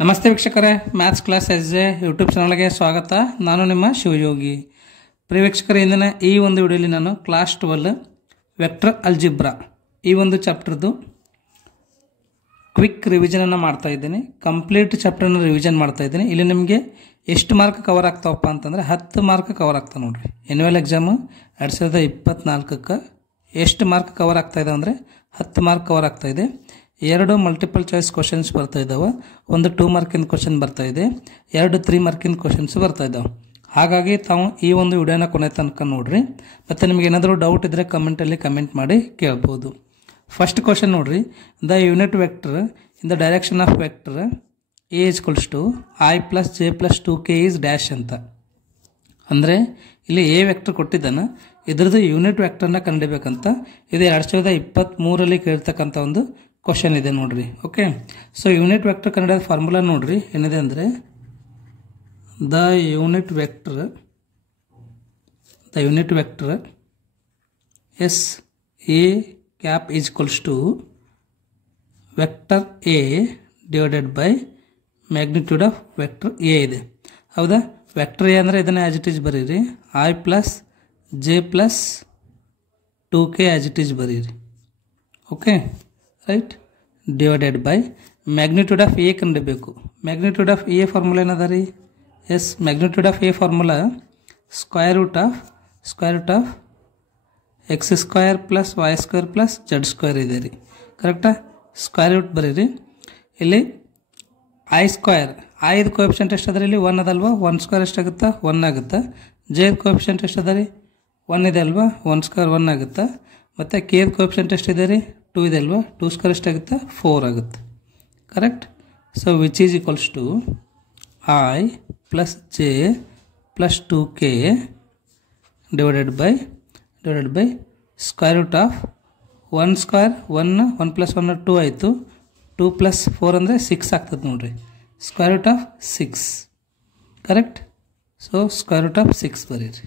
ನಮಸ್ತೆ ವೀಕ್ಷಕರೇ, maths class S J YouTube ಚಾನಲ್ಗೆ ಸ್ವಾಗತ. ನಾನು ನಿಮ್ಮ ಶಿವಯೋಗಿ. ಪ್ರಿಯ ವೀಕ್ಷಕರೇ, ಇಂದಿನ ಈ ಒಂದು ವಿಡಿಯೋಲಿ ನಾನು ಕ್ಲಾಸ್ 12 ವೆಕ್ಟರ್ ಅಲ್ಜಿಬ್ರಾ ಈ ಒಂದು ಚಾಪ್ಟರ್ದು ಕ್ವಿಕ್ ರಿವಿಷನನ್ನು ಮಾಡ್ತಾ ಇದ್ದೀನಿ. ಕಂಪ್ಲೀಟ್ ಚಾಪ್ಟರ್ನ ರಿವಿಷನ್ ಮಾಡ್ತಾ ಇದ್ದೀನಿ. ಇಲ್ಲಿ ನಿಮಗೆ ಎಷ್ಟು ಮಾರ್ಕ್ ಕವರ್ ಆಗ್ತಾವಪ್ಪ ಅಂತಂದರೆ 10 ಮಾರ್ಕ್ ಕವರ್ ಆಗ್ತಾವೆ ನೋಡಿರಿ. ಎನ್ಯುವಲ್ ಎಕ್ಸಾಮು 2024ಕ್ಕೆ ಎಷ್ಟು ಮಾರ್ಕ್ ಕವರ್ ಆಗ್ತಾ ಇದೆ ಅಂದರೆ 10 ಮಾರ್ಕ್ ಕವರ್ ಆಗ್ತಾ ಇದೆ. 2 ಮಲ್ಟಿಪಲ್ ಚಾಯ್ಸ್ ಕ್ವಶನ್ಸ್ ಬರ್ತಾ ಇದ್ದಾವೆ, ಒಂದು 2 ಮಾರ್ಕಿನ ಕ್ವಶನ್ ಬರ್ತಾ ಇದೆ, 2 3 ಮಾರ್ಕಿನ ಕ್ವಶನ್ಸ್ ಬರ್ತಾ ಇದ್ದಾವೆ. ಹಾಗಾಗಿ ತಾವು ಈ ಒಂದು ವಿಡಿಯೋನ ಕೊನೆ ತನಕ ನೋಡ್ರಿ. ಮತ್ತು ನಿಮ್ಗೆ ಏನಾದರೂ ಡೌಟ್ ಇದ್ದರೆ ಕಮೆಂಟಲ್ಲಿ ಕಮೆಂಟ್ ಮಾಡಿ ಕೇಳ್ಬೋದು. ಫಸ್ಟ್ ಕ್ವಶನ್ ನೋಡ್ರಿ, the unit vector in the direction of vector A equals to I + J + 2K is dash ಅಂತ. ಅಂದರೆ ಇಲ್ಲಿ ಎ ವೆಕ್ಟರ್ ಕೊಟ್ಟಿದ್ದಾನೆ, ಇದ್ರದ್ದು ಯೂನಿಟ್ ವೆಕ್ಟರ್ನ ಕಂಡಿಬೇಕಂತ. ಇದು 2023ರಲ್ಲಿ ಕೇಳ್ತಕ್ಕಂಥ ಒಂದು ಕ್ವಶನ್ ಇದೆ ನೋಡ್ರಿ. ಓಕೆ, ಸೊ ಯೂನಿಟ್ ವೆಕ್ಟರ್ ಕನ್ನಡದ ಫಾರ್ಮುಲಾ ನೋಡ್ರಿ ಏನಿದೆ ಅಂದರೆ the unit vector is a cap is equals to vector A divided by magnitude of vector A ಇದೆ. ಹೌದಾ? ವೆಕ್ಟರ್ ಎ ಅಂದರೆ ಇದನ್ನೇ ಆಸ್ ಇಟ್ ಈಸ್ ಬರೀರಿ, I + J + 2K as it is ಬರೀರಿ. Okay right, divided by magnitude of A ಕಂಡಿಬೇಕು. Magnitude of A formula ಏನದ ರೀ? Yes, magnitude of A formula square root of x² + y² + z² ಇದೆ ರೀ. ಕರೆಕ್ಟಾ? Square root ಬರೀರಿ. ಇಲ್ಲಿ I² ಐದು ಕೋಎಫಿಷಿಯಂಟ್ ಎಷ್ಟು ಅದ ರೀ? ಇಲ್ಲಿ 1 ಅದಲ್ವಾ, 1² ಎಷ್ಟಾಗುತ್ತಾ? 1 ಆಗುತ್ತಾ. ಜೆ ಕೋಎಫಿಷಿಯಂಟ್ ಎಷ್ಟು ಅದ ರೀ? 1 ಇದೆ ಅಲ್ವಾ, 1² 1 ಆಗುತ್ತಾ. ಮತ್ತು ಕೆ ಕೋಎಫಿಷಿಯಂಟ್ ಎಷ್ಟಿದೆ ರೀ? 2 ಇದೆ ಅಲ್ವಾ, 2² ಎಷ್ಟಾಗುತ್ತೆ? 4 ಆಗುತ್ತೆ. Correct? So which is equals to I + J + 2K divided by square root of 1² 1 + 1 2 ಆಯಿತು, 2 + 4 ಅಂದರೆ 6 ಆಗ್ತದೆ ನೋಡಿರಿ. Square root of 6. Correct? So square root of 6 ಬರೀರಿ.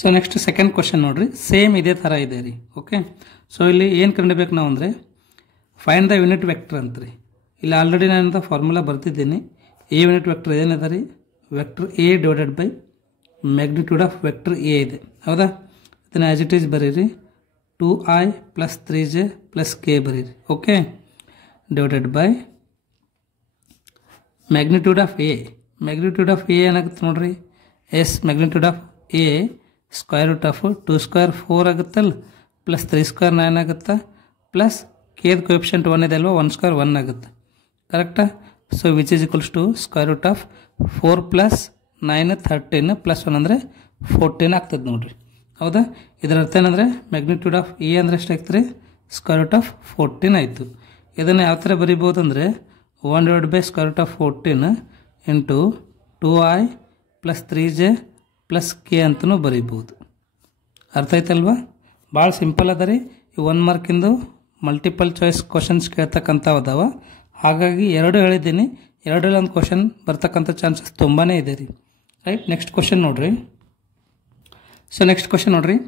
ಸೊ ನೆಕ್ಸ್ಟ್ ಸೆಕೆಂಡ್ ಕ್ವಶನ್ ನೋಡ್ರಿ, ಸೇಮ್ ಇದೇ ಥರ ಇದೆ ರೀ. ಓಕೆ, ಸೊ ಇಲ್ಲಿ ಏನು ಕಂಡಿಬೇಕು ನಾವು ಅಂದರೆ ಫೈಂಡ್ ದ ಯೂನಿಟ್ ವೆಕ್ಟರ್ ಅಂತ ರೀ. ಇಲ್ಲಿ ಆಲ್ರೆಡಿ ನಾನು ಫಾರ್ಮುಲಾ ಬರ್ತಿದ್ದೀನಿ. ಎ ಯೂನಿಟ್ ವೆಕ್ಟರ್ ಏನಿದೆ ರೀ? Vector A divided by magnitude of vector A ಇದೆ. ಹೌದಾ? ಇದನ್ನು ಆಸ್ ಇಟ್ ಈಸ್ ಬರೀರಿ, 2I + 3J + K ಬರೀರಿ. Okay, divided by magnitude of A. Magnitude of A ಏನಾಗುತ್ತೆ ನೋಡ್ರಿ? Yes, magnitude of A square root of 2² 4 ಆಗುತ್ತಲ್ಲ, + 3² 9 ಆಗುತ್ತಾ, ಪ್ಲಸ್ ಕೇದ ಕೋಎಫಿಷಿಯಂಟ್ 1 ಇದೆ ಅಲ್ವಾ, 1² 1 ಆಗುತ್ತೆ. ಕರೆಕ್ಟಾ? So which is equals to square root of 4 + 9 13 + 1 ಅಂದರೆ 14 ಆಗ್ತದೆ ನೋಡ್ರಿ. ಹೌದಾ? ಇದರ ಅರ್ಥ ಏನಂದರೆ ಮ್ಯಾಗ್ನಿಟ್ಯೂಡ್ ಆಫ್ ಎ ಅಂದರೆ ಎಷ್ಟಾಗ್ತದೆ ರೀ? ಸ್ಕ್ವೇರ್ ರೂಟ್ ಆಫ್ 14 ಆಯಿತು. ಇದನ್ನು ಯಾವ ಥರ ಬರೀಬೋದು ಅಂದರೆ 1 / square root of 14 into 2I + 3J + K ಅಂತಲೂ ಬರೀಬೋದು. ಅರ್ಥ ಆಯ್ತಲ್ವಾ? ಭಾಳ ಸಿಂಪಲ್ ಅದ ರೀ. ಈ 1 ಮಾರ್ಕಿಂದು ಮಲ್ಟಿಪಲ್ ಚಾಯ್ಸ್ ಕ್ವಶನ್ಸ್ ಕೇಳ್ತಕ್ಕಂಥವು ಅದಾವ. ಹಾಗಾಗಿ 2 ಹೇಳಿದ್ದೀನಿ, 2ರಲ್ಲಿ ಒಂದು ಕ್ವಶನ್ ಬರ್ತಕ್ಕಂಥ ಚಾನ್ಸಸ್ ತುಂಬಾ ಇದೆ ರೀ. ರೈಟ್, ನೆಕ್ಸ್ಟ್ ಕ್ವಶನ್ ನೋಡ್ರಿ. ಸೊ ನೆಕ್ಸ್ಟ್ ಕ್ವಶನ್ ನೋಡ್ರಿ,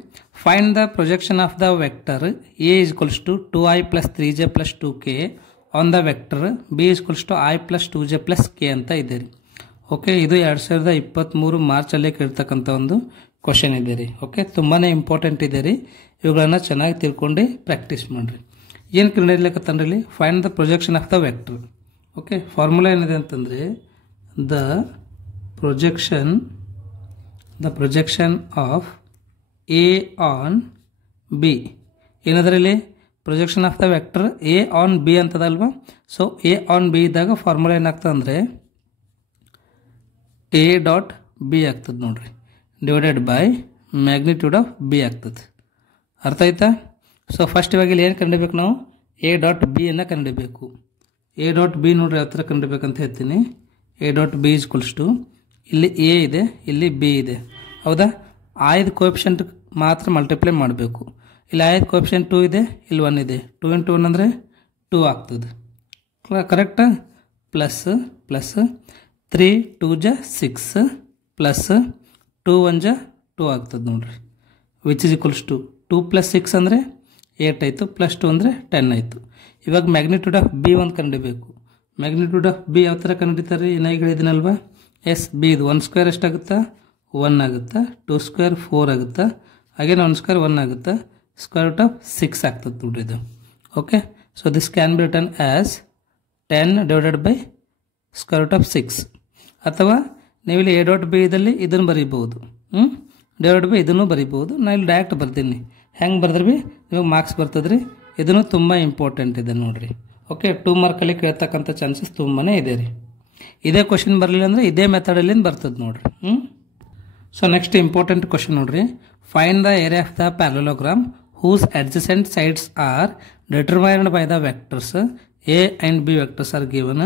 find the projection of the vector A equals to 2I + 3J + 2K on the vector b equals to I + 2J + K ಅಂತ ಇದೆ ರೀ. ಓಕೆ, ಇದು 2023 ಮಾರ್ಚಲ್ಲೇ ಕೇಳ್ತಕ್ಕಂಥ ಒಂದು ಕ್ವಶನ್ ಇದೆ ರೀ. ಓಕೆ, ತುಂಬಾ ಇಂಪಾರ್ಟೆಂಟ್ ಇದೆ ರೀ. ಇವುಗಳನ್ನ ಚೆನ್ನಾಗಿ ತಿಳ್ಕೊಂಡು ಪ್ರಾಕ್ಟೀಸ್ ಮಾಡಿರಿ. ಏನು ಕಂಡಿಡ್ಲಿಕ್ಕತ್ತಂದ್ರಲ್ಲಿ find the projection of the vector. Okay, formula ಏನಿದೆ ಅಂತಂದರೆ the projection of A on B. ಏನದರಲ್ಲಿ projection of the vector A on B ಅಂತದಲ್ವಾ. ಸೊ ಎ ಆನ್ ಬಿ ಇದ್ದಾಗ ಫಾರ್ಮುಲಾ ಏನಾಗ್ತದೆ ಅಂದರೆ A.B ಆಗ್ತದೆ ನೋಡ್ರಿ, divided by magnitude of B ಆಗ್ತದೆ. ಅರ್ಥ ಆಯ್ತಾ? ಸೊ ಫಸ್ಟ್ ಇವಾಗ ಇಲ್ಲಿ ಏನು ಕಂಡಿಬೇಕು ನಾವು? A.B ಅನ್ನು ಕಂಡಿಬೇಕು. A.B ನೋಡ್ರಿ ಯಾವ ಥರ ಕಂಡಿಬೇಕಂತ ಹೇಳ್ತೀನಿ. A.B ಈಕ್ವಲ್ಸ್ ಟು ಇಲ್ಲಿ ಎ ಇದೆ, ಇಲ್ಲಿ ಬಿ ಇದೆ. ಹೌದಾ? 5 ಕೋಎಫಿಷಿಯಂಟ್ ಮಾತ್ರ ಮಲ್ಟಿಪ್ಲೈ ಮಾಡಬೇಕು. ಇಲ್ಲಿ 5 ಕೋಎಫಿಷಿಯಂಟ್ 2 ಇದೆ, ಇಲ್ಲಿ 1 ಇದೆ. 2 × 1 ಅಂದರೆ 2 ಆಗ್ತದೆ. ಕರೆಕ್ಟಾ? ಪ್ಲಸ್ 3 × 2 = 6 ಪ್ಲಸ್ 2 × 1 = 2 ಆಗ್ತದೆ ನೋಡ್ರಿ. ವಿಚ್ ಈಸ್ ಈಕ್ವಲ್ಸ್ ಟು 2 + 6 ಅಂದರೆ 8 ಆಯಿತು, +2 ಅಂದರೆ 10 ಆಯಿತು. ಇವಾಗ ಮ್ಯಾಗ್ನಿಟ್ಯೂಡ್ ಆಫ್ ಬಿ ಒಂದು ಕಂಡಿಬೇಕು. ಮ್ಯಾಗ್ನಿಟ್ಯೂಡ್ ಆಫ್ ಬಿ ಯಾವ ಥರ ಕಂಡುಹಿಡಿತಾರೆ ರೀ ಏನಾಗಿ ಹೇಳಿದಿನಲ್ವಾ ಎಸ್ ಬಿ ಇದು 1 ಸ್ಕ್ವೇರ್ ಎಷ್ಟಾಗುತ್ತಾ 1 ಆಗುತ್ತಾ 2 ಸ್ಕ್ವೇರ್ 4 ಆಗುತ್ತಾ ಹಾಗೇನು 1 ಸ್ಕ್ವೇರ್ 1 ಆಗುತ್ತಾ ಸ್ಕ್ವೇರ್ ರೂಟ್ ಆಫ್ 6 ಆಗ್ತದೆ ನೋಡ್ರಿ ಇದು okay so this can be written as 10 divided by square root of 6 ಅಥವಾ ನೀವಿಲ್ಲಿ ಎ ಡಾಟ್ ಬಿ ಇದಲ್ಲಿ ಇದನ್ನು ಬರೀಬಹುದು ಡಿವೈಡ್ ಬೈ ಇದನ್ನು ಬರೀಬಹುದು ನಾನು ಇಲ್ಲಿ ಡೈರೆಕ್ಟ್ ಬರ್ತೀನಿ ಹೆಂಗೆ ಬರೆದ್ರೆ ಬಿ ನಿಮಗೆ ಮಾರ್ಕ್ಸ್ ಬರ್ತದೆ ರೀ ಇದನ್ನು ತುಂಬ ಇಂಪಾರ್ಟೆಂಟ್ ಇದೆ ನೋಡಿರಿ ಓಕೆ 2 ಮಾರ್ಕಲ್ಲಿ ಕೇಳ್ತಕ್ಕಂಥ ಚಾನ್ಸಸ್ ತುಂಬಾ ಇದೆ ರೀ ಇದೇ ಕ್ವಶನ್ ಬರಲಿಲ್ಲ ಅಂದರೆ ಇದೇ ಮೆಥಡಲ್ಲಿ ಬರ್ತದೆ ನೋಡಿರಿ ಸೊ ನೆಕ್ಸ್ಟ್ ಇಂಪಾರ್ಟೆಂಟ್ ಕ್ವಶನ್ ನೋಡಿರಿ find the area of the parallelogram whose adjacent sides are determined by the vectors a and b vectors are given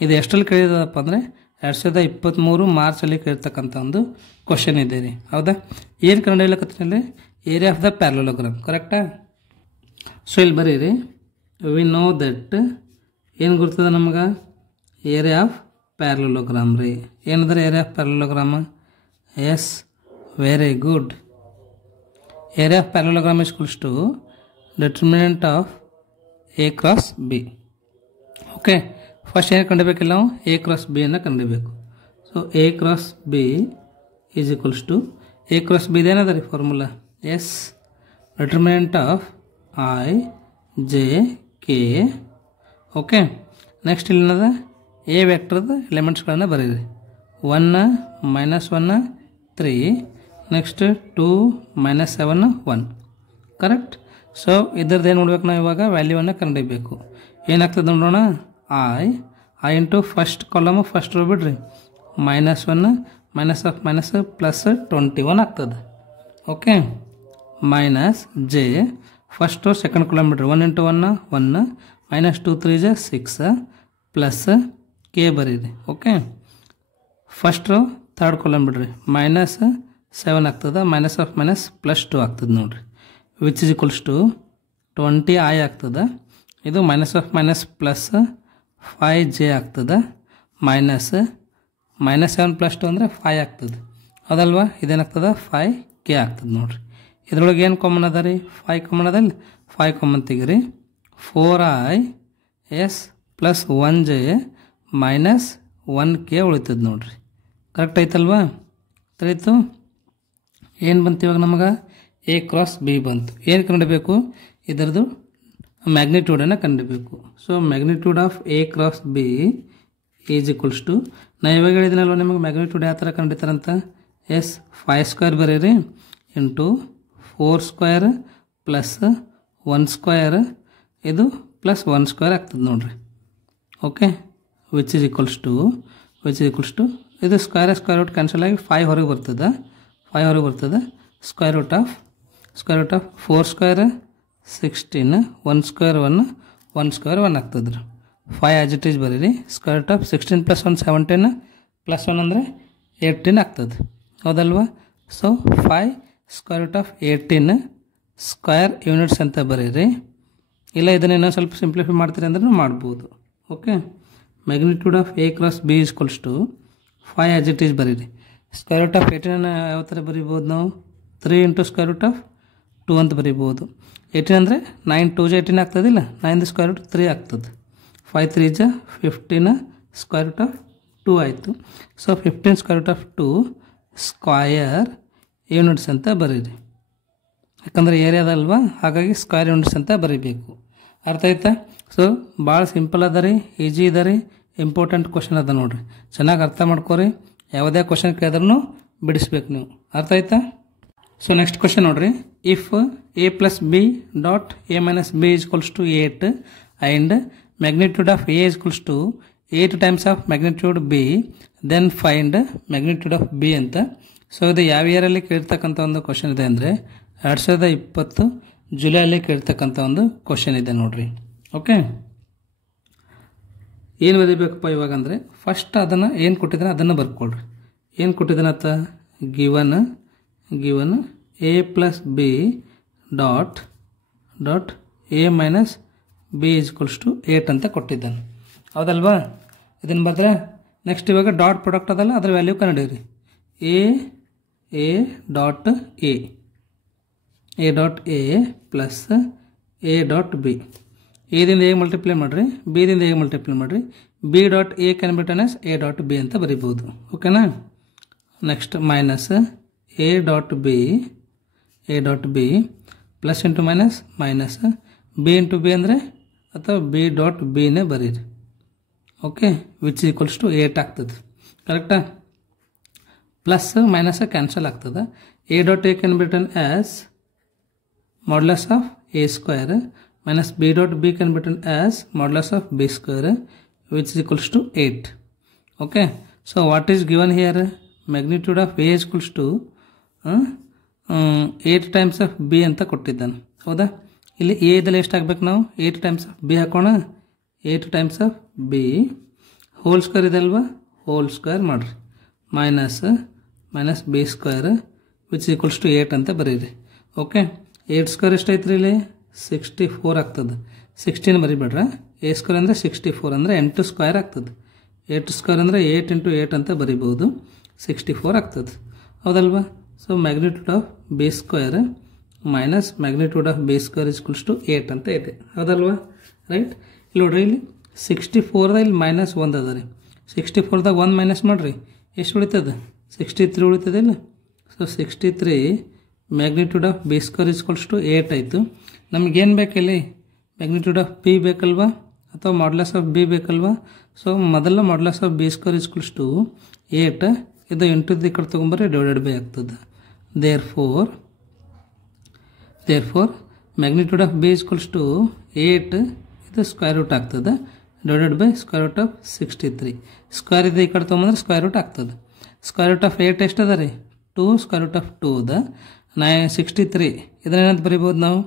ಇದು ಎಷ್ಟರಲ್ಲಿ ಕೇಳಿದಪ್ಪ ಅಂದರೆ 2023 ಮಾರ್ಚಲ್ಲಿ ಕೇಳ್ತಕ್ಕಂಥ ಒಂದು ಕ್ವಶನ್ ಇದೆ ರೀ ಹೌದಾ ಏನು ಕನ್ನಡ ಹೇಳಕತ್ತೀನಿ ಏರಿಯಾ ಆಫ್ ದ ಪ್ಯಾರಲೋಗ್ರಾಮ್ ಕರೆಕ್ಟಾ ಸೊ ಇಲ್ಲಿ ಬರೀರಿ ವಿ ನೋ ದಟ್ ಏನು ಗುರ್ತದ ನಮಗೆ ಏರಿಯಾ ಆಫ್ ಪ್ಯಾರಲೋಗ್ರಾಮ್ ರೀ ಏನಂದ್ರೆ area of parallelogram yes very good area of parallelogram is equals to determinant of a cross b okay first ಏನು ಕಂಡುಹಿಡಿಯಬೇಕಿಲ್ಲ ನಾವು a cross b ಅನ್ನು ಕಂಡುಹಿಡಿಯಬೇಕು so a cross b is equals to a cross b ಇದೇನದ ರೀ formula is determinant of I j k okay next ಇಲ್ಲಿ ಏನದ a ವೆಕ್ಟರ್ದ ಎಲಿಮೆಂಟ್ಸ್ಗಳನ್ನು ಬರೀರಿ 1 -1 3 next 2 -7 1 correct so ಇದ್ರದ್ದು ಏನು ನೋಡ್ಬೇಕು ನಾವು ಇವಾಗ ವ್ಯಾಲ್ಯೂವನ್ನು ಕಂಡುಹಿಡಿಯಬೇಕು ಏನಾಗ್ತದೆ ನೋಡೋಣ I into first column first row ಬಿಡ್ರಿ -1 ಮೈನಸ್ ಆಫ್ ಮೈನಸ್ ಪ್ಲಸ್ 21 ಆಗ್ತದೆ okay minus J first row second column ಬಿಡ್ರಿ 1 × 1 1 -2 3 6 ಪ್ಲಸ್ ಕೆ ಬರೀರಿ okay first row third column ಬಿಡ್ರಿ -7 ಆಗ್ತದೆ ಮೈನಸ್ ಆಫ್ ಮೈನಸ್ ಪ್ಲಸ್ 2 ಆಗ್ತದೆ ನೋಡ್ರಿ which is equals to 20 i ಆಗ್ತದೆ ಇದು ಮೈನಸ್ ಆಫ್ ಮೈನಸ್ ಪ್ಲಸ್ 5 ಆಗ್ತದೆ -7 ಪ್ಲಸ್ 2 ಅಂದರೆ 5 ಆಗ್ತದೆ ಹೌದಲ್ವಾ ಇದೇನಾಗ್ತದೆ 5k ಆಗ್ತದೆ ನೋಡ್ರಿ ಇದ್ರೊಳಗೆ ಏನು ಕಾಮನ್ ಅದ ರೀ 5 ಕಾಮನ್ ಅದಲ್ಲಿ 5 ಕಾಮನ್ ತೆಗಿರಿ 4i S plus 1j minus 1k ಉಳಿತದೆ ನೋಡ್ರಿ ಕರೆಕ್ಟ್ ಐತಲ್ವಾ ತಿಳಿತು ಏನು ಬಂತು ಇವಾಗ ನಮಗೆ ಎ ಕ್ರಾಸ್ ಬಿ ಬಂತು ಏನು ಕಂಡುಹಿಡಿಯಬೇಕು ಇದರದ್ದು ಮ್ಯಾಗ್ನಿಟ್ಯೂಡನ್ನು ಕಂಡುಹಿಡಿಯಬೇಕು so magnitude of a cross b is equals to ನಾ ಇವಾಗ ಹೇಳಿದಿನಲ್ವ ನಿಮಗೆ ಮ್ಯಾಗ್ನಿಟ್ಯೂಡ್ ಯಾವ ಥರ ಕಂಡುಹಿಡಿತಾರಂತ ಎಸ್ 5 ಸ್ಕ್ವೇರ್ ಬರೀರಿ ಇಂಟು 4 ಸ್ಕ್ವೇರ್ ಪ್ಲಸ್ 1 ಸ್ಕ್ವೇರ್ ಇದು ಪ್ಲಸ್ 1 ಸ್ಕ್ವೇರ್ ಆಗ್ತದೆ ನೋಡ್ರಿ okay which is equals to ಇದು ಸ್ಕ್ವೇರ್ ರೂಟ್ ಕ್ಯಾನ್ಸಲ್ ಆಗಿ 5 ಹೊರಗೆ ಬರ್ತದೆ 5 ಹೊರಗೆ ಬರ್ತದೆ square root of 4 square 16 1 square 1 square 1 ಆಗ್ತದೆ ರೀ 5 ಆಸ್ ಇಟ್ ಈಸ್ ಬರೀರಿ square root of 16 plus 1 17 plus 1 ಅಂದರೆ 18 ಆಗ್ತದೆ ಹೌದಲ್ವಾ so 5 square root of 18 square units ಅಂತ ಬರೀರಿ ಇಲ್ಲ ಇದನ್ನು ಇನ್ನೂ ಸ್ವಲ್ಪ ಸಿಂಪ್ಲಿಫೈ ಮಾಡ್ತೀರಿ ಅಂದ್ರೆ ಮಾಡ್ಬೋದು okay magnitude of a cross b is equals to 5 as it is ಬರೀರಿ ಸ್ಕ್ವೇರ್ ರೂಟ್ ಆಫ್ 18 ಯಾವ ಥರ ಬರೀಬೋದು ನಾವು 3 ಇಂಟು ಸ್ಕ್ವೇರ್ ರೂಟ್ ಆಫ್ 2 ಅಂತ ಬರೀಬೋದು 18 ಅಂದರೆ 9 2 18 ಆಗ್ತದಿಲ್ಲ 9 ಸ್ಕ್ವೇರ್ ರೂಟ್ 3 ಆಗ್ತದೆ 5 3 15 ಸ್ಕ್ವೇರ್ ರೂಟ್ ಆಫ್ 2 ಆಯಿತು so 15 square root of 2 square units ಅಂತ ಬರೀರಿ ಯಾಕಂದರೆ ಏರಿಯಾದಲ್ವಾ ಹಾಗಾಗಿ ಸ್ಕ್ವೇರ್ ಯೂನಿಟ್ಸ್ ಅಂತ ಬರೀಬೇಕು ಅರ್ಥ ಆಯ್ತಾ ಸೊ ಭಾಳ ಸಿಂಪಲ್ ಅದ ರೀ ಈಜಿ ಇದೆ ರೀ ಇಂಪಾರ್ಟೆಂಟ್ ಕ್ವಶನ್ ಅದ ನೋಡಿರಿ ಚೆನ್ನಾಗಿ ಅರ್ಥ ಮಾಡ್ಕೋರಿ ಯಾವುದೇ ಕ್ವಶನ್ ಕೇಳಿದ್ರೂ ಬಿಡಿಸ್ಬೇಕು ನೀವು ಅರ್ಥ ಆಯ್ತಾ ಸೊ ನೆಕ್ಸ್ಟ್ ಕ್ವಶನ್ ನೋಡ್ರಿ if a plus B dot a minus B is equals to 8 and magnitude of a is equals to 8 times of magnitude b then find magnitude of b ಅಂತ so ಇದು ಯಾವ ಇಯರಲ್ಲಿ ಕೇಳ್ತಕ್ಕಂಥ ಒಂದು question ಇದೆ ಅಂದರೆ 2020 ಜುಲೈಯಲ್ಲಿ ಕೇಳ್ತಕ್ಕಂಥ ಒಂದು question ಇದೆ ನೋಡ್ರಿ ಓಕೆ ಏನು ಬರೀಬೇಕಪ್ಪ ಇವಾಗ ಅಂದರೆ ಫಸ್ಟ್ ಅದನ್ನು ಏನು ಕೊಟ್ಟಿದ್ದಾನೆ ಅದನ್ನು ಬರ್ಕೊಳ್ರಿ ಏನು ಕೊಟ್ಟಿದ್ದಾನತ್ತ given A plus B dot A minus B is equals to 8 ಅಂತ ಕೊಟ್ಟಿದ್ದಾನೆ ಹೌದಲ್ವಾ ಇದನ್ನು ಬರೆದ್ರೆ ನೆಕ್ಸ್ಟ್ ಇವಾಗ ಡಾಟ್ ಪ್ರಾಡಕ್ಟ್ ಅದಲ್ಲ ಅದರ ವ್ಯಾಲ್ಯೂ ಕಂಡುಹಿಡಿಯಿರಿ A dot A plus A dot B ಎದಿಂದ ಹೇಗೆ ಮಲ್ಟಿಪ್ಲೈ ಮಾಡಿರಿ ಬಿದಿಂದ ಹೇಗೆ ಮಲ್ಟಿಪ್ಲೈ ಮಾಡಿರಿ B dot A can be written as A dot B ಅಂತ ಬರಿಬೋದು. ಓಕೆನಾ. Next minus A dot B plus into minus B into B ಅಂದರೆ ಅಥವಾ ಬಿ ಡಾಟ್ ಬಿನೇ ಬರೀರಿ. ಓಕೆ, ವಿಚ್ ಈಕ್ವಲ್ಸ್ ಟು 8 ಆಗ್ತದೆ. ಕರೆಕ್ಟಾ. ಪ್ಲಸ್ ಮೈನಸ್ ಕ್ಯಾನ್ಸಲ್ ಆಗ್ತದೆ. A dot A can be written as modulus of A square minus B dot B can be written as modulus of b square which is equals to 8. Okay, so what is given here? Magnitude of A is equals to 8 times of B ಅಂತ ಕೊಟ್ಟಿದ್ದಾನೆ. ಹೌದಾ. ಇಲ್ಲಿ A ಇದಲ್ಲಿ ಎಷ್ಟು ಹಾಕ್ಬೇಕು ನಾವು? 8 times of B ಹಾಕೋಣ. 8 times of B whole square ಇದಲ್ವಾ, whole square ಮಾಡಿರಿ. Minus B square which equals to 8 ಅಂತ ಬರೀರಿ. ಓಕೆ, 8 ಸ್ಕ್ವೇರ್ ಎಷ್ಟೈತ್ರಿ ಇಲ್ಲಿ? 64 ಆಗ್ತದೆ. 16 ಬರಿಬೇಡ್ರ. ಎ ಸ್ಕ್ವೇರ್ ಅಂದರೆ 64 ಅಂದರೆ 8 ಸ್ಕ್ವೇರ್ ಆಗ್ತದೆ. 8 ಸ್ಕ್ವೇರ್ ಅಂದರೆ 8 ಇಂಟು 8 ಅಂತ ಬರಿಬೋದು. 64 ಆಗ್ತದೆ. ಹೌದಲ್ವಾ. So magnitude of b square minus magnitude of b square equals to 8 ಅಂತ ಇದೆ. ಹೌದಲ್ವಾ. ರೈಟ್. ಇಲ್ಲಿ ನೋಡ್ರಿ, ಇಲ್ಲಿ 64ದಾಗ ಇಲ್ಲಿ ಮೈನಸ್ 1 ಅದ ರೀ. 64ದಾಗ 1 ಮೈನಸ್ ಮಾಡಿರಿ, ಎಷ್ಟು ಉಳಿತದೆ? 63 ಉಳಿತದೆ ಇಲ್ಲ. So 63 magnitude of b square equals to 8 ಆಯಿತು. ನಮಗೇನು ಬೇಕಿಲ್ಲಿ? ಮ್ಯಾಗ್ನಿಟ್ಯೂಡ್ ಆಫ್ ಬಿ ಬೇಕಲ್ವಾ ಅಥವಾ ಮಾಡ್ಯುಲಸ್ ಆಫ್ ಬಿ ಬೇಕಲ್ವಾ. ಸೊ ಮೊದಲ modulus of b square equals to 8, ಇದು ಇಂಟು ಈ ಕಡೆ ತೊಗೊಂಬರ್ರಿ, ಡಿವೈಡೆಡ್ ಬೈ ಆಗ್ತದೆ. Therefore magnitude of b equals to 8, ಇದು ಸ್ಕ್ವೇರ್ ರೂಟ್ ಆಗ್ತದೆ, divided by square root of 63. Square ಇದೆ ಈ ಕಡೆ ತೊಗೊಂಬಂದ್ರೆ ಸ್ಕ್ವೇರ್ ರೂಟ್ ಆಗ್ತದೆ. ಸ್ಕ್ವೇರ್ ರೂಟ್ ಆಫ್ 8 ಎಷ್ಟು ಅದ ರೀ? 2 ಸ್ಕ್ವೇರ್ ರೂಟ್ ಆಫ್ 2 ಅದ. 63 ಇದನ್ನೇನಂತ ಬರಿಬೋದು ನಾವು?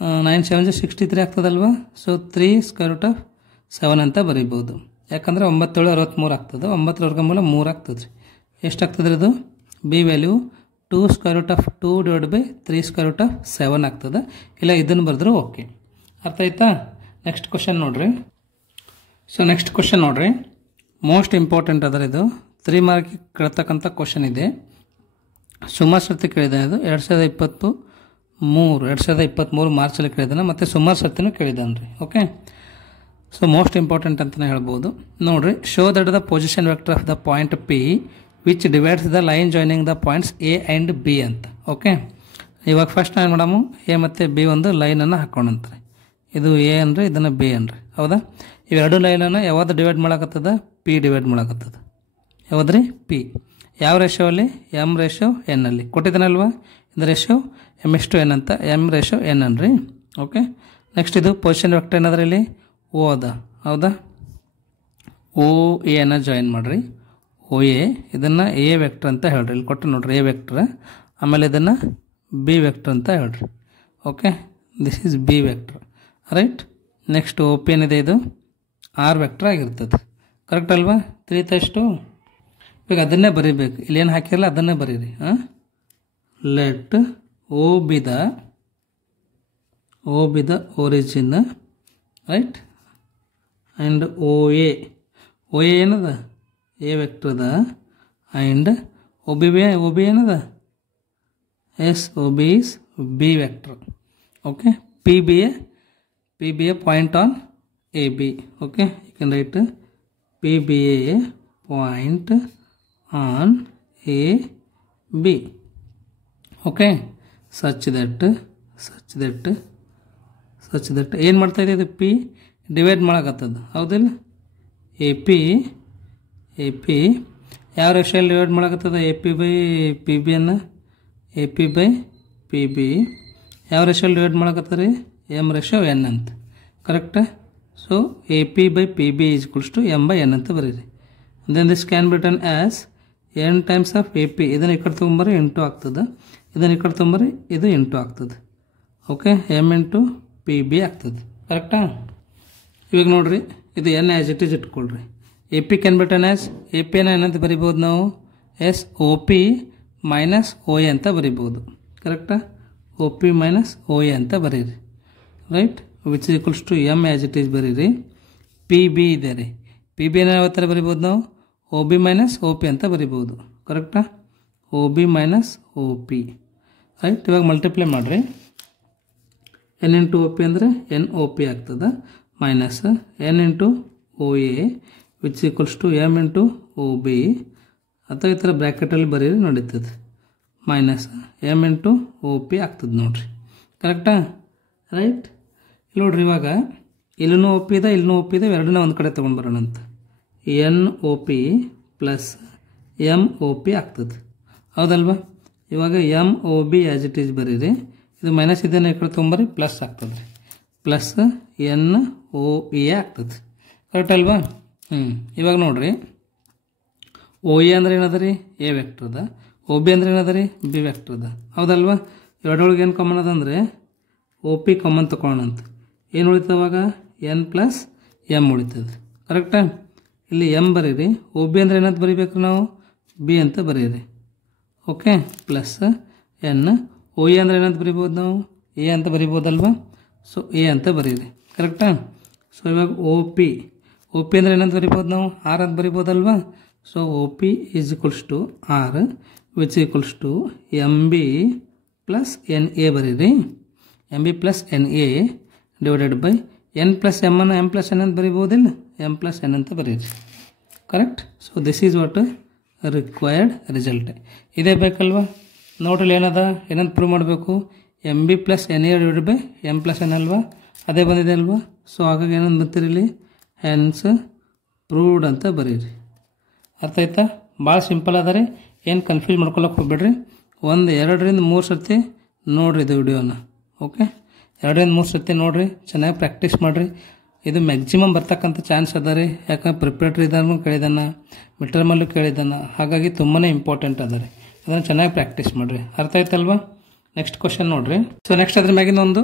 9 7 63 ಆಗ್ತದಲ್ವಾ. ಸೊ 3 ಸ್ಕ್ವೇರ್ ರೂಟ್ ಆಫ್ 7 ಅಂತ ಬರೀಬೋದು. ಯಾಕಂದರೆ 9 7 63 ಆಗ್ತದೆ. 9 ವರ್ಗಮೂಲ 3 ಆಗ್ತದೆ. ಎಷ್ಟು ಆಗ್ತದೆ ಅದು? B value 2 square root of 2 divide by 3 square root of 7 ಆಗ್ತದೆ. ಇಲ್ಲ ಇದನ್ನು ಬರೆದ್ರೆ ಓಕೆ. ಅರ್ಥ ಆಯ್ತಾ? ನೆಕ್ಸ್ಟ್ ಕ್ವಶನ್ ನೋಡ್ರಿ. ಸೊ ನೆಕ್ಸ್ಟ್ ಕ್ವಶನ್ ನೋಡ್ರಿ, ಮೋಸ್ಟ್ ಇಂಪಾರ್ಟೆಂಟ್ ಅದರ ಇದು 3 ಮಾರ್ಕ್ ಕೇಳ್ತಕ್ಕಂಥ ಕ್ವಶನ್ ಇದೆ. ಸುಮಾರು ಸರ್ತಿ ಕೇಳಿದ್ದಾನೆ ಇದು. 2023 ಮಾರ್ಚಲ್ಲಿ ಕೇಳಿದ್ದಾನೆ, ಮತ್ತು ಸುಮಾರು ಸರ್ತಿನೂ ಕೇಳಿದ್ದಾನೆ ರೀ. ಓಕೆ, ಸೊ ಮೋಸ್ಟ್ ಇಂಪಾರ್ಟೆಂಟ್ ಅಂತಲೇ ಹೇಳ್ಬೋದು. ನೋಡಿರಿ, show that the position vector of the point P which divides the line joining the points A and B ಅಂತ. ಓಕೆ, ಇವಾಗ ಫಸ್ಟ್ ಏನು ಮಾಡಮು? ಎ ಮತ್ತು ಬಿ ಒಂದು ಲೈನನ್ನು ಹಾಕೋಣಂತ್ರಿ. ಇದು ಎ ಅಂದರೆ ಇದನ್ನು ಬಿ ಅನ್ರಿ. ಹೌದಾ. ಇವೆರಡು ಲೈನನ್ನು ಯಾವ್ದು ಡಿವೈಡ್ ಮಾಡಕತ್ತದ? ಪಿ ಡಿವೈಡ್ ಮಾಡಕತ್ತದ. ಯಾವ್ದು ರೀ? ಪಿ. ಯಾವ ರೇಷೋ ಅಲ್ಲಿ? ಎಮ್ ರೇಷೋ ಎನ್ ಅಲ್ಲಿ ಕೊಟ್ಟಿದ್ದಾನಲ್ವಾ. ಇದು ರೇಷೋ M/N ಅಂತ, ಎಮ್ ರೇಷೋ ಎನ್ ಅನ್ರಿ. ಓಕೆ, ನೆಕ್ಸ್ಟ್ ಇದು ಪೊಸಿಷನ್ ವೆಕ್ಟರ್ ಏನಾದ್ರೆ ಇಲ್ಲಿ ಓ ಅದ. ಹೌದಾ. ಓ ಎನ ಜಾಯಿನ್ ಮಾಡಿರಿ. ಓ ಎ ಇದನ್ನು ಎ ವೆಕ್ಟರ್ ಅಂತ ಹೇಳ್ರಿ. ಇಲ್ಲಿ ಕೊಟ್ಟು ನೋಡ್ರಿ, ಎ ವೆಕ್ಟರ್. ಆಮೇಲೆ ಇದನ್ನು ಬಿ ವೆಕ್ಟರ್ ಅಂತ ಹೇಳ್ರಿ. Okay, this is b vector. Right. Next O P ಏನಿದೆ, ಇದು ಆರ್ ವೆಕ್ಟರ್ ಆಗಿರ್ತದೆ. ಕರೆಕ್ಟ್ ಅಲ್ವಾ? ತಿಳಿತಷ್ಟು. ಈಗ ಅದನ್ನೇ ಬರೀಬೇಕು. ಇಲ್ಲೇನು ಹಾಕಿರಲ್ಲ ಅದನ್ನೇ ಬರೀರಿ. Let O be the origin, right, and O A ಏನದ? ಎ ವೆಕ್ಟರ್ ಅದ. ಆ್ಯಂಡ್ ಓ ಬಿ ಏನದ? Yes, O B is b vector. Okay, P be a point on A B. Okay, you can write P be a point on A B. Okay, such that ಏನು ಮಾಡ್ತಾ ಇದೆ? ಇದು P divide ಮಾಡೋಕತ್ತದ. ಹೌದಿಲ್ಲ. A P ಯಾವ ರೇಷಿಯಲ್ಲಿ divide ಮಾಡೋಕತ್ತದ? A P by P ಬಿಯನ್ನು A P by P B ಯಾವ ರೇಷಿಯಲ್ಲಿ ಡಿವೈಡ್ ಮಾಡೋಕತ್ತದ ರೀ? ಎಮ್ ರೇಷೋ ಎನ್ ಅಂತ. ಕರೆಕ್ಟಾ. So A P by P B is equals to m by n ಅಂತ ಬರೀರಿ. Then this can be written as n times of A P. ಇದನ್ನು ಈ ಕಡೆ ತೊಗೊಂಬರಿ, ಇಂಟು ಆಗ್ತದೆ. ಇದನ್ನು ಈ ಕಡೆ ತೊಗೊಂಬರಿ, ಇದು ಇಂಟು ಆಗ್ತದೆ. Okay, M into P B ಆಗ್ತದೆ. ಕರೆಕ್ಟಾ. ಇವಾಗ ನೋಡಿರಿ, ಇದು ಎನ್ ಆ್ಯಸ್ ಇಟ್ ಈಸ್ ಇಟ್ಕೊಳ್ರಿ. A P can be written as A P ಏನಂತ ಬರಿಬೋದು ನಾವು? Yes O P minus O A ಅಂತ ಬರಿಬೋದು. ಕರೆಕ್ಟಾ. O P minus O A ಅಂತ ಬರೀರಿ. Right, which is equals to M as it is ಬರೀರಿ. ಪಿ ಬಿ ಇದೆ ರೀ. ಪಿ ಬಿ ಯಾವ ಥರ ಬರಿಬೋದು ನಾವು? O B minus O P ಅಂತ ಬರಿಬೋದು. ಕರೆಕ್ಟಾ. O B minus O P. Right, ಇವಾಗ ಮಲ್ಟಿಪ್ಲೈ ಮಾಡಿರಿ. ಎನ್ ಇಂಟು ಓ ಪಿ ಅಂದರೆ ಎನ್ ಓ ಪಿ ಆಗ್ತದೆ. Minus n into O A which equals to m into O B, ಅಥವಾ ಈ ಥರ ಬ್ರ್ಯಾಕೆಟಲ್ಲಿ ಬರೀರಿ ನಡೀತದೆ, minus m into O P ಆಗ್ತದೆ ನೋಡಿರಿ. ಕರೆಕ್ಟಾ? ರೈಟ್. ಇಲ್ಲಿ ನೋಡ್ರಿ, ಇವಾಗ ಇಲ್ಲೂ ಒ ಪಿ ಇದೆ, ಇಲ್ಲೂ ಒ ಪಿ ಇದೆ, ಎರಡನ್ನ ಒಂದು ಕಡೆ ತೊಗೊಂಡು ಬರೋಣ ಅಂತ. N O P plus M O P ಆಗ್ತದೆ, ಹೌದಲ್ವಾ? ಇವಾಗ M O be as it is ಬರೀರಿ, ಇದು ಮೈನಸ್ ಇದನ್ನು ಈ ಕಡೆ ತೊಗೊಂಬರಿ, ಪ್ಲಸ್ ಆಗ್ತದೆ ರೀ, ಪ್ಲಸ್ ಎನ್ ಒ ಎ ಆಗ್ತದೆ. ಕರೆಕ್ಟ್ ಅಲ್ವಾ? ಇವಾಗ ನೋಡಿರಿ, ಒ ಎ ಅಂದ್ರೆ ಏನದ ರೀ? ಎ ವೆಕ್ಟರ್ ಅದ. ಒ ಬಿ ಅಂದ್ರೆ ಏನದ ರೀ? ಬಿ ವೆಕ್ಟರ್ ಅದ, ಹೌದಲ್ವಾ? ಎರಡೊಳಗೆ ಏನು ಕಾಮನ್ ಅದ ಅಂದರೆ ಒ ಪಿ ಕಾಮನ್ ತೊಗೊಳ್ಳೋಣ ಅಂತ. ಏನು ಉಳಿತದೆ ಅವಾಗ? ಎನ್ ಪ್ಲಸ್ ಎಮ್ ಉಳಿತದೆ. ಕರೆಕ್ಟಾ? ಇಲ್ಲಿ ಎಮ್ ಬರೀರಿ, ಒ ಬಿ ಅಂದ್ರೆ ಏನಂತ ಬರೀಬೇಕು ನಾವು? ಬಿ ಅಂತ ಬರೀರಿ. Okay, plus N. O A ಅಂದ್ರೆ ಏನಂತ ಬರಿಬೋದು ನಾವು? ಎ ಅಂತ ಬರಿಬೋದಲ್ವಾ? ಸೊ ಎ ಅಂತ ಬರೀರಿ. ಕರೆಕ್ಟಾ? ಸೊ ಇವಾಗ ಒ ಪಿ ಅಂದ್ರೆ ಏನಂತ ಬರಿಬೋದು ನಾವು? ಆರ್ ಅಂತ ಬರಿಬೋದಲ್ವಾ? So O P is equals to R which equals to M B plus N A ಬರೀರಿ. M B plus N A divided by N plus M ಅನ್ನು ಎಮ್ ಪ್ಲಸ್ ಎನ್ ಅಂತ ಬರಿಬೋದಿಲ್ಲ, ಎಮ್ ಪ್ಲಸ್ ಎನ್ ಅಂತ ಬರೀರಿ. Correct? So this is what required result. ಇದೇ ಬೇಕಲ್ವಾ? ನೋಡ್ರಿ ಏನದ, ಏನಂತ ಪ್ರೂವ್ ಮಾಡಬೇಕು? M B plus N A divided by M plus N ಅಲ್ವಾ? ಅದೇ ಬಂದಿದೆ ಅಲ್ವಾ? ಸೊ ಹಾಗಾಗಿ ಏನಂತ ಬರ್ತೀರಿ ಇಲ್ಲಿ? ಹೆನ್ಸ್ ಪ್ರೂವ್ಡ್ ಅಂತ ಬರೀರಿ. ಅರ್ಥ ಆಯ್ತಾ? ಭಾಳ ಸಿಂಪಲ್ ಅದ ರೀ, ಏನು ಕನ್ಫ್ಯೂಸ್ ಮಾಡ್ಕೊಳಕ್ಕೆ ಹೋಗ್ಬೇಡ್ರಿ. 2 3 ಸರ್ತಿ ನೋಡಿರಿ ಇದು ವಿಡಿಯೋನ. ಓಕೆ, 2 3 ಸರ್ತಿ ನೋಡಿರಿ, ಚೆನ್ನಾಗಿ ಪ್ರಾಕ್ಟೀಸ್ ಮಾಡಿರಿ. ಇದು ಮ್ಯಾಕ್ಸಿಮಮ್ ಬರ್ತಕ್ಕಂಥ ಚಾನ್ಸ್ ಅದ ರೀ, ಯಾಕಂದ್ರೆ ಪ್ರಿಪ್ರೇಟ್ರಿ ಇದ್ದಾನು ಕೇಳಿದಾನ, ಮಿಟರ್ಮಲ್ಲೂ ಕೇಳಿದ್ದಾನ, ಹಾಗಾಗಿ ತುಂಬಾ ಇಂಪಾರ್ಟೆಂಟ್ ಅದ ರೀ. ಅದನ್ನು ಚೆನ್ನಾಗಿ ಪ್ರಾಕ್ಟೀಸ್ ಮಾಡಿರಿ. ಅರ್ಥ ಆಯ್ತಲ್ವಾ? ನೆಕ್ಸ್ಟ್ ಕ್ವಶನ್ ನೋಡಿರಿ. ಸೊ ನೆಕ್ಸ್ಟ್ ಅದ್ರ ಮ್ಯಾಗಿನ ಒಂದು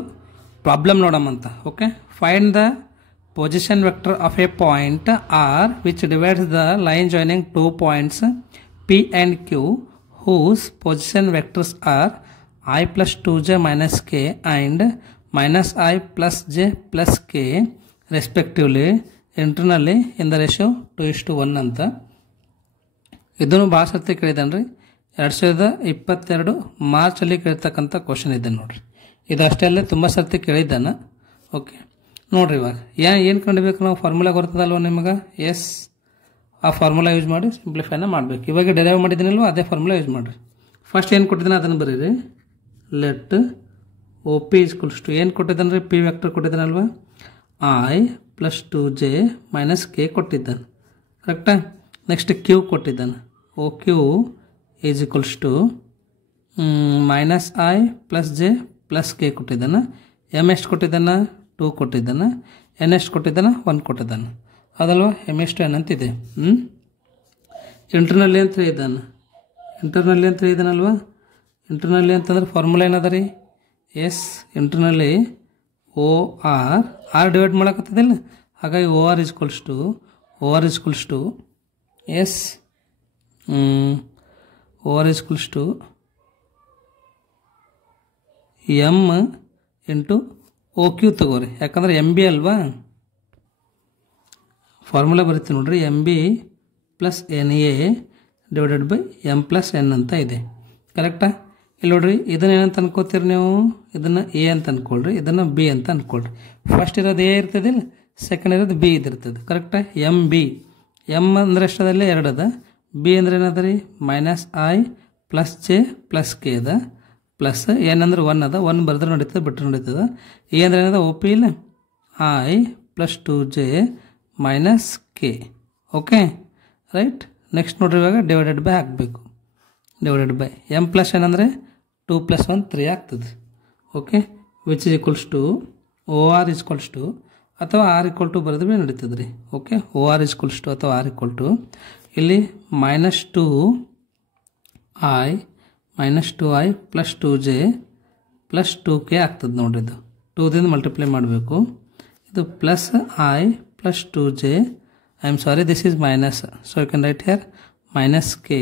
ಪ್ರಾಬ್ಲಮ್ ನೋಡಮ್ಮಂತ. Okay, find the position vector of a point R which divides the line joining 2 points P and Q whose position vectors are I plus 2j minus k and minus I plus j plus k respectively internally in the ratio 2:1 ಅಂತ. ಇದನ್ನು ಭಾಳ ಸರ್ತಿ ಕೇಳಿದಾನ್ರಿ. 2022 ಮಾರ್ಚಲ್ಲಿ ಕೇಳ್ತಕ್ಕಂಥ question ಇದೆ ನೋಡ್ರಿ. ಇದು ಅಷ್ಟೇ ಅಲ್ಲೇ ತುಂಬ ಸರ್ತಿ ಕೇಳಿದ್ದಾನ. ಓಕೆ ನೋಡ್ರಿ, ಇವಾಗ ಏನು ಕಂಡುಬೇಕು ನಾವು? ಫಾರ್ಮುಲಾ ಗೊತ್ತದಲ್ವ ನಿಮಗೆ? ಎಸ್, ಆ ಫಾರ್ಮುಲಾ ಯೂಸ್ ಮಾಡಿ ಸಿಂಪ್ಲಿಫೈನ ಮಾಡಬೇಕು. ಇವಾಗ ಡೆರೈವ್ ಮಾಡಿದ್ದೀನಲ್ವ, ಅದೇ ಫಾರ್ಮುಲಾ ಯೂಸ್ ಮಾಡಿರಿ. ಫಸ್ಟ್ ಏನು ಕೊಟ್ಟಿದ್ದಾನೆ ಅದನ್ನು ಬರೀರಿ. Let O P equals to ಏನು ಕೊಟ್ಟಿದ್ದಾನೆ ರೀ? ಪಿ ವೆಕ್ಟರ್ ಕೊಟ್ಟಿದ್ದಾನಲ್ವ, i plus 2j minus k ಕೊಟ್ಟಿದ್ದಾನೆ. ಕರೆಕ್ಟಾ? ನೆಕ್ಸ್ಟ್ ಕ್ಯೂ ಕೊಟ್ಟಿದ್ದಾನೆ. O Q is equals to minus i plus j plus k ಕೊಟ್ಟಿದ್ದಾನೆ. ಎಮ್ ಎಷ್ಟು ಕೊಟ್ಟಿದ್ದಾನೆ? 2 ಕೊಟ್ಟಿದ್ದಾನೆ. ಎನ್ ಎಷ್ಟು ಕೊಟ್ಟಿದ್ದಾನೆ? 1 ಕೊಟ್ಟಿದ್ದಾನೆ. ಅದಲ್ವಾ? ಎಮ್ ಎಷ್ಟು ಎನ್ ಅಂತಿದೆ. ಇಂಟರ್ನಲ್ಲಿ ಅಂತ ಹೇಳಿದ್ದಾನೆ. ಇಂಟರ್ನಲ್ಲಿ ಅಂತ ಹೇಳಿದ್ದಾನಲ್ವಾ? ಇಂಟರ್ನಲ್ಲಿ ಅಂತಂದ್ರೆ ಫಾರ್ಮುಲಾ ಏನದ ರೀ? ಎಸ್, ಇಂಟರ್ನಲ್ಲಿ ಓ ಆರ್ ಡಿವೈಡ್ ಮಾಡಕತ್ತದಿಲ್ಲ, ಹಾಗಾಗಿ O R equals to yes, O R equals to m into O Q ತಗೋರಿ. ಯಾಕಂದ್ರೆ ಎಮ್ ಬಿ ಅಲ್ವಾ? ಫಾರ್ಮುಲಾ ಬರುತ್ತೆ ನೋಡ್ರಿ, m B plus N A divided by M plus N ಅಂತ ಇದೆ. ಕರೆಕ್ಟಾ? ಇಲ್ಲಿ ನೋಡ್ರಿ, ಇದನ್ನ ಏನಂತ ಅನ್ಕೋತೀರಿ ನೀವು? ಇದನ್ನು ಎ ಅಂತ ಅನ್ಕೊಳ್ರಿ, ಇದನ್ನು ಬಿ ಅಂತ ಅನ್ಕೊಳ್ರಿ. ಫಸ್ಟ್ ಇರೋದು ಎ ಇರ್ತದಿಲ್ಲ, ಸೆಕೆಂಡ್ ಇರೋದು ಬಿ ಇದಿರ್ತದೆ. ಕರೆಕ್ಟಾ? ಎಮ್ ಬಿ, ಎಮ್ ಅಂದ್ರೆ ಎಷ್ಟದಲ್ಲಿ? 2 ಅದ. ಬಿ ಅಂದ್ರೆ ಏನದ ರೀ? Minus i plus j plus K ಅದ, ಪ್ಲಸ್ ಎನ್ ಅಂದ್ರೆ 1 ಅದ. 1 ಬರೆದ್ರೆ ನಡೀತದೆ, ಬಿಟ್ಟರೆ ನಡೀತದೆ. ಎ ಅಂದ್ರೆ ಏನದ? ಒ ಪಿ ಇಲ್ಲ, i plus 2j minus k. Okay right. Next ನೋಡ್ರಿ, ಇವಾಗ ಡಿವೈಡೆಡ್ ಬೈ ಹಾಕಬೇಕು. Divided by M plus n ಅಂದರೆ 2 + 1 3 ಆಗ್ತದೆ. Okay, which is equals to O R equals to ಅಥವಾ ಆರ್ ಈಕ್ವಲ್ ಟು ಬರೆದ್ರೆ ನಡೀತದೆ ರೀ. Okay, O R equals to ಅಥವಾ ಆರ್ ಈಕ್ವಲ್ ಟು ಇಲ್ಲಿ minus 2i plus 2j plus 2k ಆಗ್ತದೆ ನೋಡ್ರಿ. ಇದು 2ದಿಂದ ಮಲ್ಟಿಪ್ಲೈ ಮಾಡಬೇಕು. ಇದು plus i plus 2j, I am sorry, this is minus, so you can write here minus k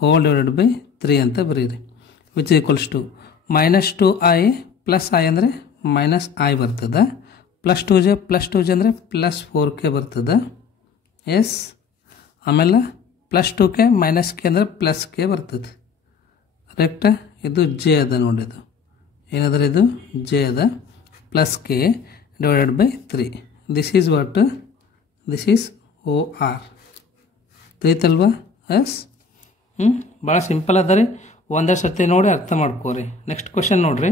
whole divided by 3 ಅಂತ ಬರೀರಿ. Which equals to minus 2i plus i ಅಂದರೆ minus i ಬರ್ತದೆ, ಪ್ಲಸ್ 2j ಅಂದರೆ plus 4k ಬರ್ತದೆ. Yes, ಆಮೇಲೆ plus 2k minus k ಅಂದರೆ plus k ಬರ್ತದೆ. ಕರೆಕ್ಟಾ? ಇದು ಜೆ ಅದ ನೋಡಿ, ಇದು ಏನಾದ್ರೆ ಇದು ಜೆ ಅದ, plus k divided by 3. This is what this is O R. ತಿಳಿತಲ್ವಾ? ಎಸ್. ಭಾಳ ಸಿಂಪಲ್ ಅದ ರೀ. ಒಂದೆರಡು ಸರ್ತಿ ನೋಡಿ ಅರ್ಥ ಮಾಡ್ಕೋರಿ. ನೆಕ್ಸ್ಟ್ ಕ್ವಶನ್ ನೋಡ್ರಿ,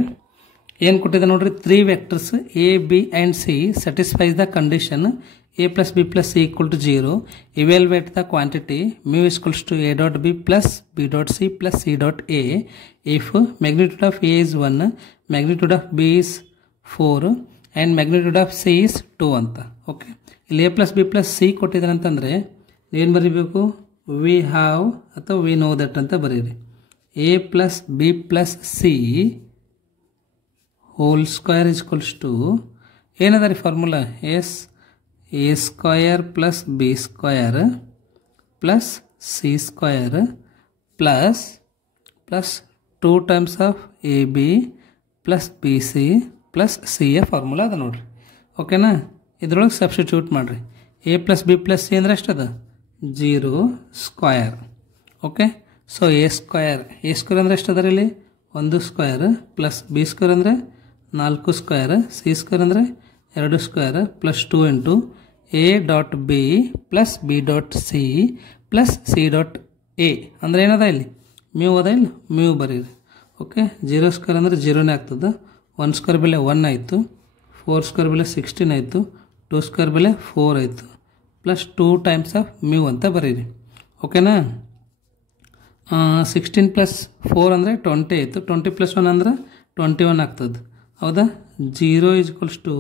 ಏನು ಕೊಟ್ಟಿದೆ ನೋಡ್ರಿ. 3 vectors A B and C satisfies the condition a plus b plus c equal to 0. Evaluate the quantity mu is equals to a dot b plus b dot c plus c dot a if magnitude of a is 1, magnitude of b is 4 and magnitude of c is 2 ಅಂತ. Okay, ಇಲ್ಲಿ a plus b plus c ಕೊಟ್ಟಿದ್ದಾರೆ ಅಂತಂದರೆ ಏನು ಬರೀಬೇಕು? We have ಅಥವಾ we know that ಅಂತ ಬರೀರಿ. a plus b plus c whole square is equals to ಏನದ ರೀ formula? Yes a square plus b square plus c square plus 2 times of ab plus bc plus c formula ಅದ ನೋಡ್ರಿ. ಓಕೆನಾ? ಇದ್ರೊಳಗೆ substitute ಮಾಡಿರಿ. a plus b plus c ಅಂದ್ರೆ ಎಷ್ಟದ? 0 square. Okay, so a square ಅಂದ್ರೆ ಎಷ್ಟದ ರೀ ಇಲ್ಲಿ? 1 ಸ್ಕ್ವಯರ್ ಪ್ಲಸ್ b ಸ್ಕ್ವಯರ್ ಅಂದರೆ 4 ಸ್ಕ್ವಯರ್, c ಸ್ಕ್ವಯರ್ ಅಂದರೆ 2 square plus 2 into a dot B plus B dot C plus C dot A ಅಂದರೆ ಏನದ ಇಲ್ಲಿ? Mu ಅದ ಇಲ್ಲ? ಮ್ಯೂ ಬರೀರಿ. ಓಕೆ, 0 ಸ್ಕ್ವೇರ್ ಅಂದರೆ 0ನೇ ಆಗ್ತದೆ. 1 ಸ್ಕ್ವೇರ್ ಬೆಲೆ 1 ಆಯಿತು, 4 ಸ್ಕ್ವೇರ್ ಬೆಲೆ 16 ಆಯಿತು, 2 ಸ್ಕ್ವೇರ್ ಬೆಲೆ 4 ಆಯಿತು, ಪ್ಲಸ್ 2 ಟೈಮ್ಸ್ ಆಫ್ ಮ್ಯೂ ಅಂತ ಬರೀರಿ. ಓಕೆನಾ? 16 ಪ್ಲಸ್ 4 ಅಂದರೆ 20 ಆಯಿತು, 20 ಪ್ಲಸ್ 1 ಅಂದರೆ 21 ಆಗ್ತದೆ. ಹೌದಾ? 0 is equals to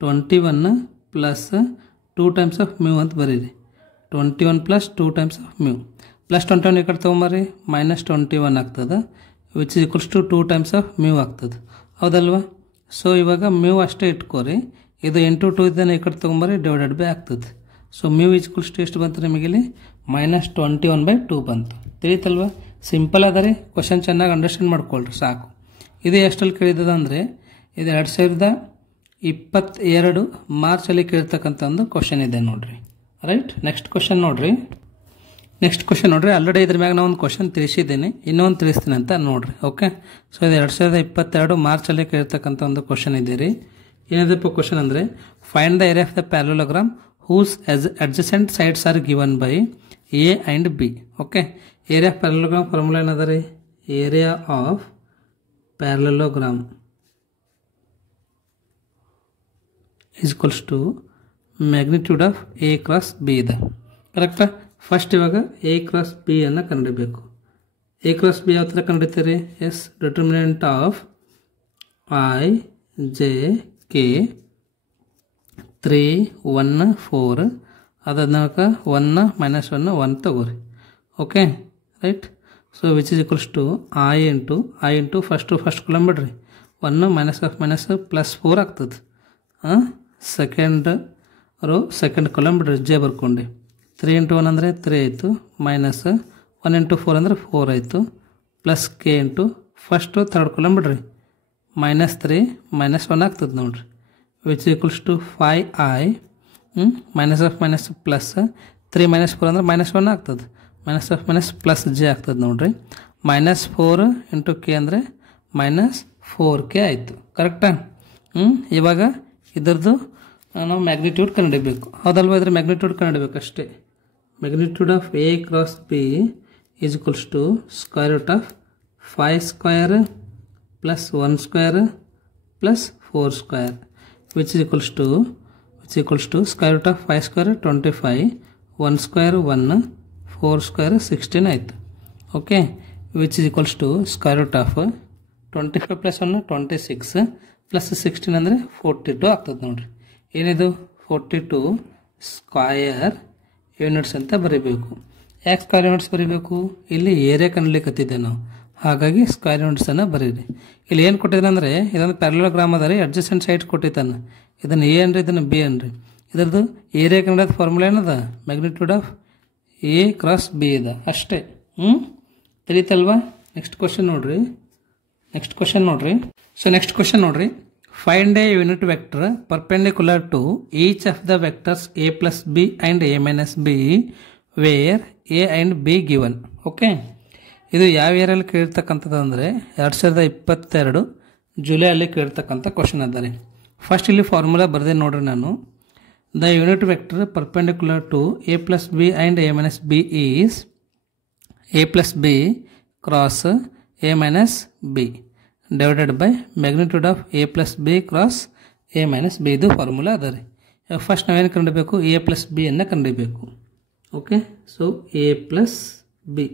21 plus 2 times of mu ಅಂತ ಬರೀರಿ. 21 plus 2 times of mu plus 21 ಈ ಕಡೆ ತೊಗೊಂಬರ್ರಿ, ಮೈನಸ್ 21 ಆಗ್ತದೆ, which is equals to 2 times of mu ಆಗ್ತದೆ. ಹೌದಲ್ವಾ? ಸೊ ಇವಾಗ ಮ್ಯೂ ಅಷ್ಟೇ ಇಟ್ಕೋರಿ. ಇದು ಇಂಟು 2 ಇದನ್ನು ಈ ಕಡೆ ತೊಗೊಂಬರ್ರಿ, ಡಿವೈಡೆಡ್ ಬೈ ಆಗ್ತದೆ. So mu is equals to ಎಷ್ಟು ಬಂತು ನಿಮಗೆ ಇಲ್ಲಿ? ಮೈನಸ್ 21/2 ಬಂತು. ತಿಳಿತಲ್ವಾ? ಸಿಂಪಲ್ ಅದ ರೀ. ಕ್ವಶನ್ ಚೆನ್ನಾಗಿ ಅಂಡರ್ಸ್ಟ್ಯಾಂಡ್ ಮಾಡ್ಕೊಳ್ರಿ ಸಾಕು. ಇದು ಎಷ್ಟಲ್ಲಿ ಕೇಳಿದದ ಅಂದರೆ ಇದು 2022 ಮಾರ್ಚಲ್ಲಿ ಕೇಳ್ತಕ್ಕಂಥ ಒಂದು ಕ್ವಶನ್ ಇದೆ ನೋಡ್ರಿ. ರೈಟ್, ನೆಕ್ಸ್ಟ್ ಕ್ವಶನ್ ನೋಡ್ರಿ. ಆಲ್ರೆಡಿ ಇದ್ರ ಮ್ಯಾಗ ನಾವು ಒಂದು ಕ್ವಶನ್ ತಿಳಿಸಿದ್ದೀನಿ, ಇನ್ನೊಂದು ತಿಳಿಸ್ತೀನಿ ಅಂತ ನೋಡ್ರಿ. ಓಕೆ, ಸೊ ಇದು 2022 ಮಾರ್ಚಲ್ಲಿ ಕೇಳ್ತಕ್ಕಂಥ ಒಂದು ಕ್ವಶನ್ ಇದೆ ರೀ. ಏನಿದೆಪ್ಪ ಕ್ವಶನ್ ಅಂದರೆ find the area of the parallelogram whose adjacent sides are given by a and b. Okay, area of parallelogram formula ಏನದ ರೀ? Area of parallelogram is equals to magnitude of a cross b ಇದೆ. ಕರೆಕ್ಟಾ? First ಇವಾಗ a cross b ಅನ್ನು ಕಂಡುಹಿಡಬೇಕು. a cross b ಯಾವ ಥರ ಕಂಡುಹಿಡಿತೀರಿ? Yes, determinant of i j k 3 1 4 ಅದಾದ್ಮೇಲೆ 1 ಮೈನಸ್ 1 ತಗೋರಿ. Okay, right. So which is equals to i into first column ಬಿಡ್ರಿ, 1 ಮೈನಸ್ ಆಫ್ ಮೈನಸ್ ಪ್ಲಸ್ 4 ಆಗ್ತದೆ. ಸೆಕೆಂಡ್ ರೋ ಸೆಕೆಂಡ್ ಕಾಲಮ್ ಬಿಡ್ರಿ, j ಬರ್ಕೊಂಡು 3 ಇಂಟು 1 ಅಂದರೆ 3 ಆಯಿತು, ಮೈನಸ್ 1 ಇಂಟು 4 ಅಂದರೆ 4 ಆಯಿತು, plus k into first third column ಬಿಡ್ರಿ, ಮೈನಸ್ 3 ಮೈನಸ್ 1 ಆಗ್ತದೆ ನೋಡ್ರಿ. Which equals to 5i minus of minus plus 3 minus 4 ಅಂದರೆ ಮೈನಸ್ 1 ಆಗ್ತದೆ, minus of minus plus j ಆಗ್ತದೆ ನೋಡ್ರಿ. ಮೈನಸ್ 4 ಇಂಟು ಕೆ ಅಂದರೆ ಮೈನಸ್ 4k ಆಯಿತು. ಕರೆಕ್ಟಾ? ಇವಾಗ ಇದರದ್ದು ನಾವು ಮ್ಯಾಗ್ನಿಟ್ಯೂಡ್ ಕಂಡುಹಿಡಬೇಕು. ಹೌದಲ್ವ? ಇದ್ರ ಮ್ಯಾಗ್ನಿಟ್ಯೂಡ್ ಕಂಡುಹಿಡಬೇಕು ಅಷ್ಟೇ. Magnitude of a cross b is equals to square root of 5 square plus 1 square plus 4 square which is equals to square root of 5 square 25, 1 square 1, 4 square 16 ಆಯಿತು. Okay, which is equals to square root of 25 plus 1 26 plus 16 ಅಂದರೆ 42 ಆಗ್ತದೆ ನೋಡ್ರಿ. ಏನಿದು? 42 square units ಅಂತ ಬರೀಬೇಕು. ಯಾಕೆ square units ಬರೀಬೇಕು? ಇಲ್ಲಿ ಏರಿಯಾ ಕಂಡ್ಲಿಕ್ಕತ್ತಿದ್ದೆ ನಾವು, ಹಾಗಾಗಿ ಸ್ಕ್ವೇರ್ ಯೂನಿಟ್ಸನ್ನು ಬರೀರಿ. ಇಲ್ಲಿ ಏನು ಕೊಟ್ಟಿದ್ದಾನೆ ಅಂದರೆ ಇದೊಂದು ಪ್ಯಾರಲೋಗ್ರಾಮ್ ಅದ ರೀ, ಅಡ್ಜಸೆಂಟ್ ಸೈಡ್ಸ್ ಕೊಟ್ಟಿದ್ದಾನೆ. ಇದನ್ನು ಎ ಅನ್ರಿ, ಇದನ್ನು ಬಿ ಅನ್ರಿ. ಇದರದ್ದು ಏರಿಯಾ ಕಂಡದ ಫಾರ್ಮುಲಾ ಏನದ? Magnitude of a cross b ಇದೆ ಅಷ್ಟೇ. ತಿಳಿತಲ್ವಾ? ನೆಕ್ಸ್ಟ್ ಕ್ವಶನ್ ನೋಡ್ರಿ. ಸೊ ನೆಕ್ಸ್ಟ್ ಕ್ವಶನ್ ನೋಡ್ರಿ. Find a unit vector perpendicular to each of the vectors a plus b and a minus b where a and b given. Okay, ಇದು ಯಾವ ಇಯರಲ್ಲಿ ಕೇಳಿರ್ತಕ್ಕಂಥದ್ದು ಅಂದರೆ 2022 ಜುಲೈಯಲ್ಲಿ ಕೇಳಿರ್ತಕ್ಕಂಥ question ಅದ ರೀ. ಫಸ್ಟ್ ಇಲ್ಲಿ ಫಾರ್ಮುಲಾ ಬರೆದೆ ನೋಡ್ರಿ ನಾನು. The unit vector perpendicular to a plus b and a minus b is a plus b cross a minus b divided by magnitude of a plus b cross a minus b. ಇದು formula ಅದ ರೀ. First ನಾವೇನು ಕಂಡುಹಿಡಿಯಬೇಕು, a plus B ಅನ್ನು ಕಂಡುಹಿಡಿಯಬೇಕು. Okay, so a plus b,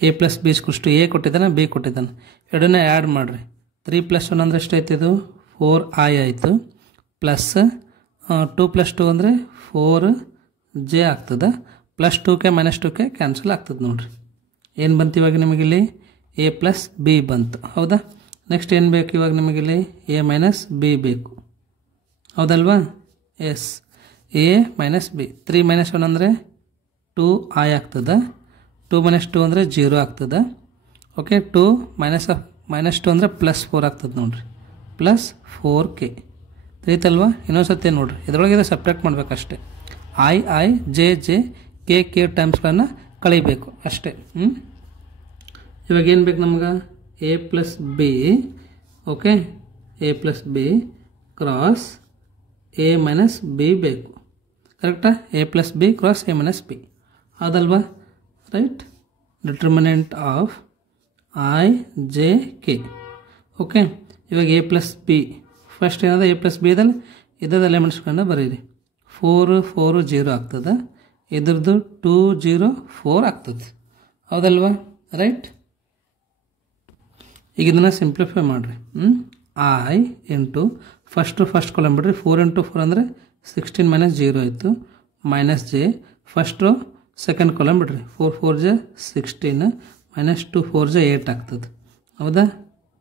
a plus b ಇಸ್ಕುಷ್ಟು a ಕೊಟ್ಟಿದ್ದಾನೆ, b ಕೊಟ್ಟಿದ್ದಾನೆ, ಎರಡನ್ನ ಆ್ಯಡ್ ಮಾಡಿರಿ. 3 + 1 ಅಂದರೆ ಎಷ್ಟಾಯ್ತು, ಇದು 4i ಆಯಿತು, ಪ್ಲಸ್ 2 + 2 ಅಂದರೆ 4j ಆಗ್ತದೆ, plus 2k minus 2k cancel ಆಗ್ತದೆ ನೋಡಿರಿ. ಏನು ಬಂತು ಇವಾಗ ನಿಮಗಿಲ್ಲಿ, a ಪ್ಲಸ್ ಬಿ ಬಂತು. ಹೌದಾ, ನೆಕ್ಸ್ಟ್ ಏನು ಬೇಕು ಇವಾಗ ನಿಮಗಿಲ್ಲಿ, a ಮೈನಸ್ ಬಿ ಬೇಕು. ಹೌದಲ್ವಾ, ಎಸ್, a ಮೈನಸ್ ಬಿ. 3 - 1 ಅಂದರೆ 2i ಆಗ್ತದೆ, 2 - 2 ಅಂದರೆ 0 ಆಗ್ತದೆ. ಓಕೆ, 2 - 2 ಅಂದರೆ ಪ್ಲಸ್ 4 ಆಗ್ತದೆ ನೋಡಿರಿ, ಪ್ಲಸ್ 4k. ತಿಳಿತಲ್ವಾ? ಇನ್ನೊಂದು ಸತಿ ನೋಡಿರಿ, ಇದರೊಳಗೆ ಸಪ್ರೇಟ್ ಮಾಡಬೇಕಷ್ಟೆ. i ಜೆ k ಟೈಮ್ಸ್ಗಳನ್ನು ಕಳಿಬೇಕು ಅಷ್ಟೇ. ಇವಾಗ ಏನು ಬೇಕು ನಮ್ಗೆ, a plus b. Okay, a plus b cross a minus b ಬೇಕು. ಕರೆಕ್ಟಾ? a plus b cross a minus b. ಹೌದಲ್ವಾ? Right. Determinant of i j k. Okay, ಇವಾಗ a ಪ್ಲಸ್ ಬಿ ಫಸ್ಟ್ ಏನದ, a ಪ್ಲಸ್ ಬಿ ಇದಲ್ಲಿ ಇದದ ಎಲಿಮೆಂಟ್ಸ್ಗಳನ್ನ ಬರೀರಿ. 4 4 0 ಆಗ್ತದೆ, ಇದ್ರದ್ದು 2 0 4 ಆಗ್ತದೆ. ಹೌದಲ್ವಾ? ರೈಟ್. ಈಗ ಇದನ್ನು ಸಿಂಪ್ಲಿಫೈ ಮಾಡಿರಿ. i ಇಂಟು ಫಸ್ಟ್ ಕಾಲಮ್ ಬಿಡ್ರಿ, 4 × 4 ಅಂದರೆ 16 - 0 ಆಯಿತು, minus J. First second column ಬಿಡ್ರಿ, 4 4 ಜ 16 ಮೈನಸ್ 2 4 ಜ 8 ಆಗ್ತದೆ. ಹೌದಾ,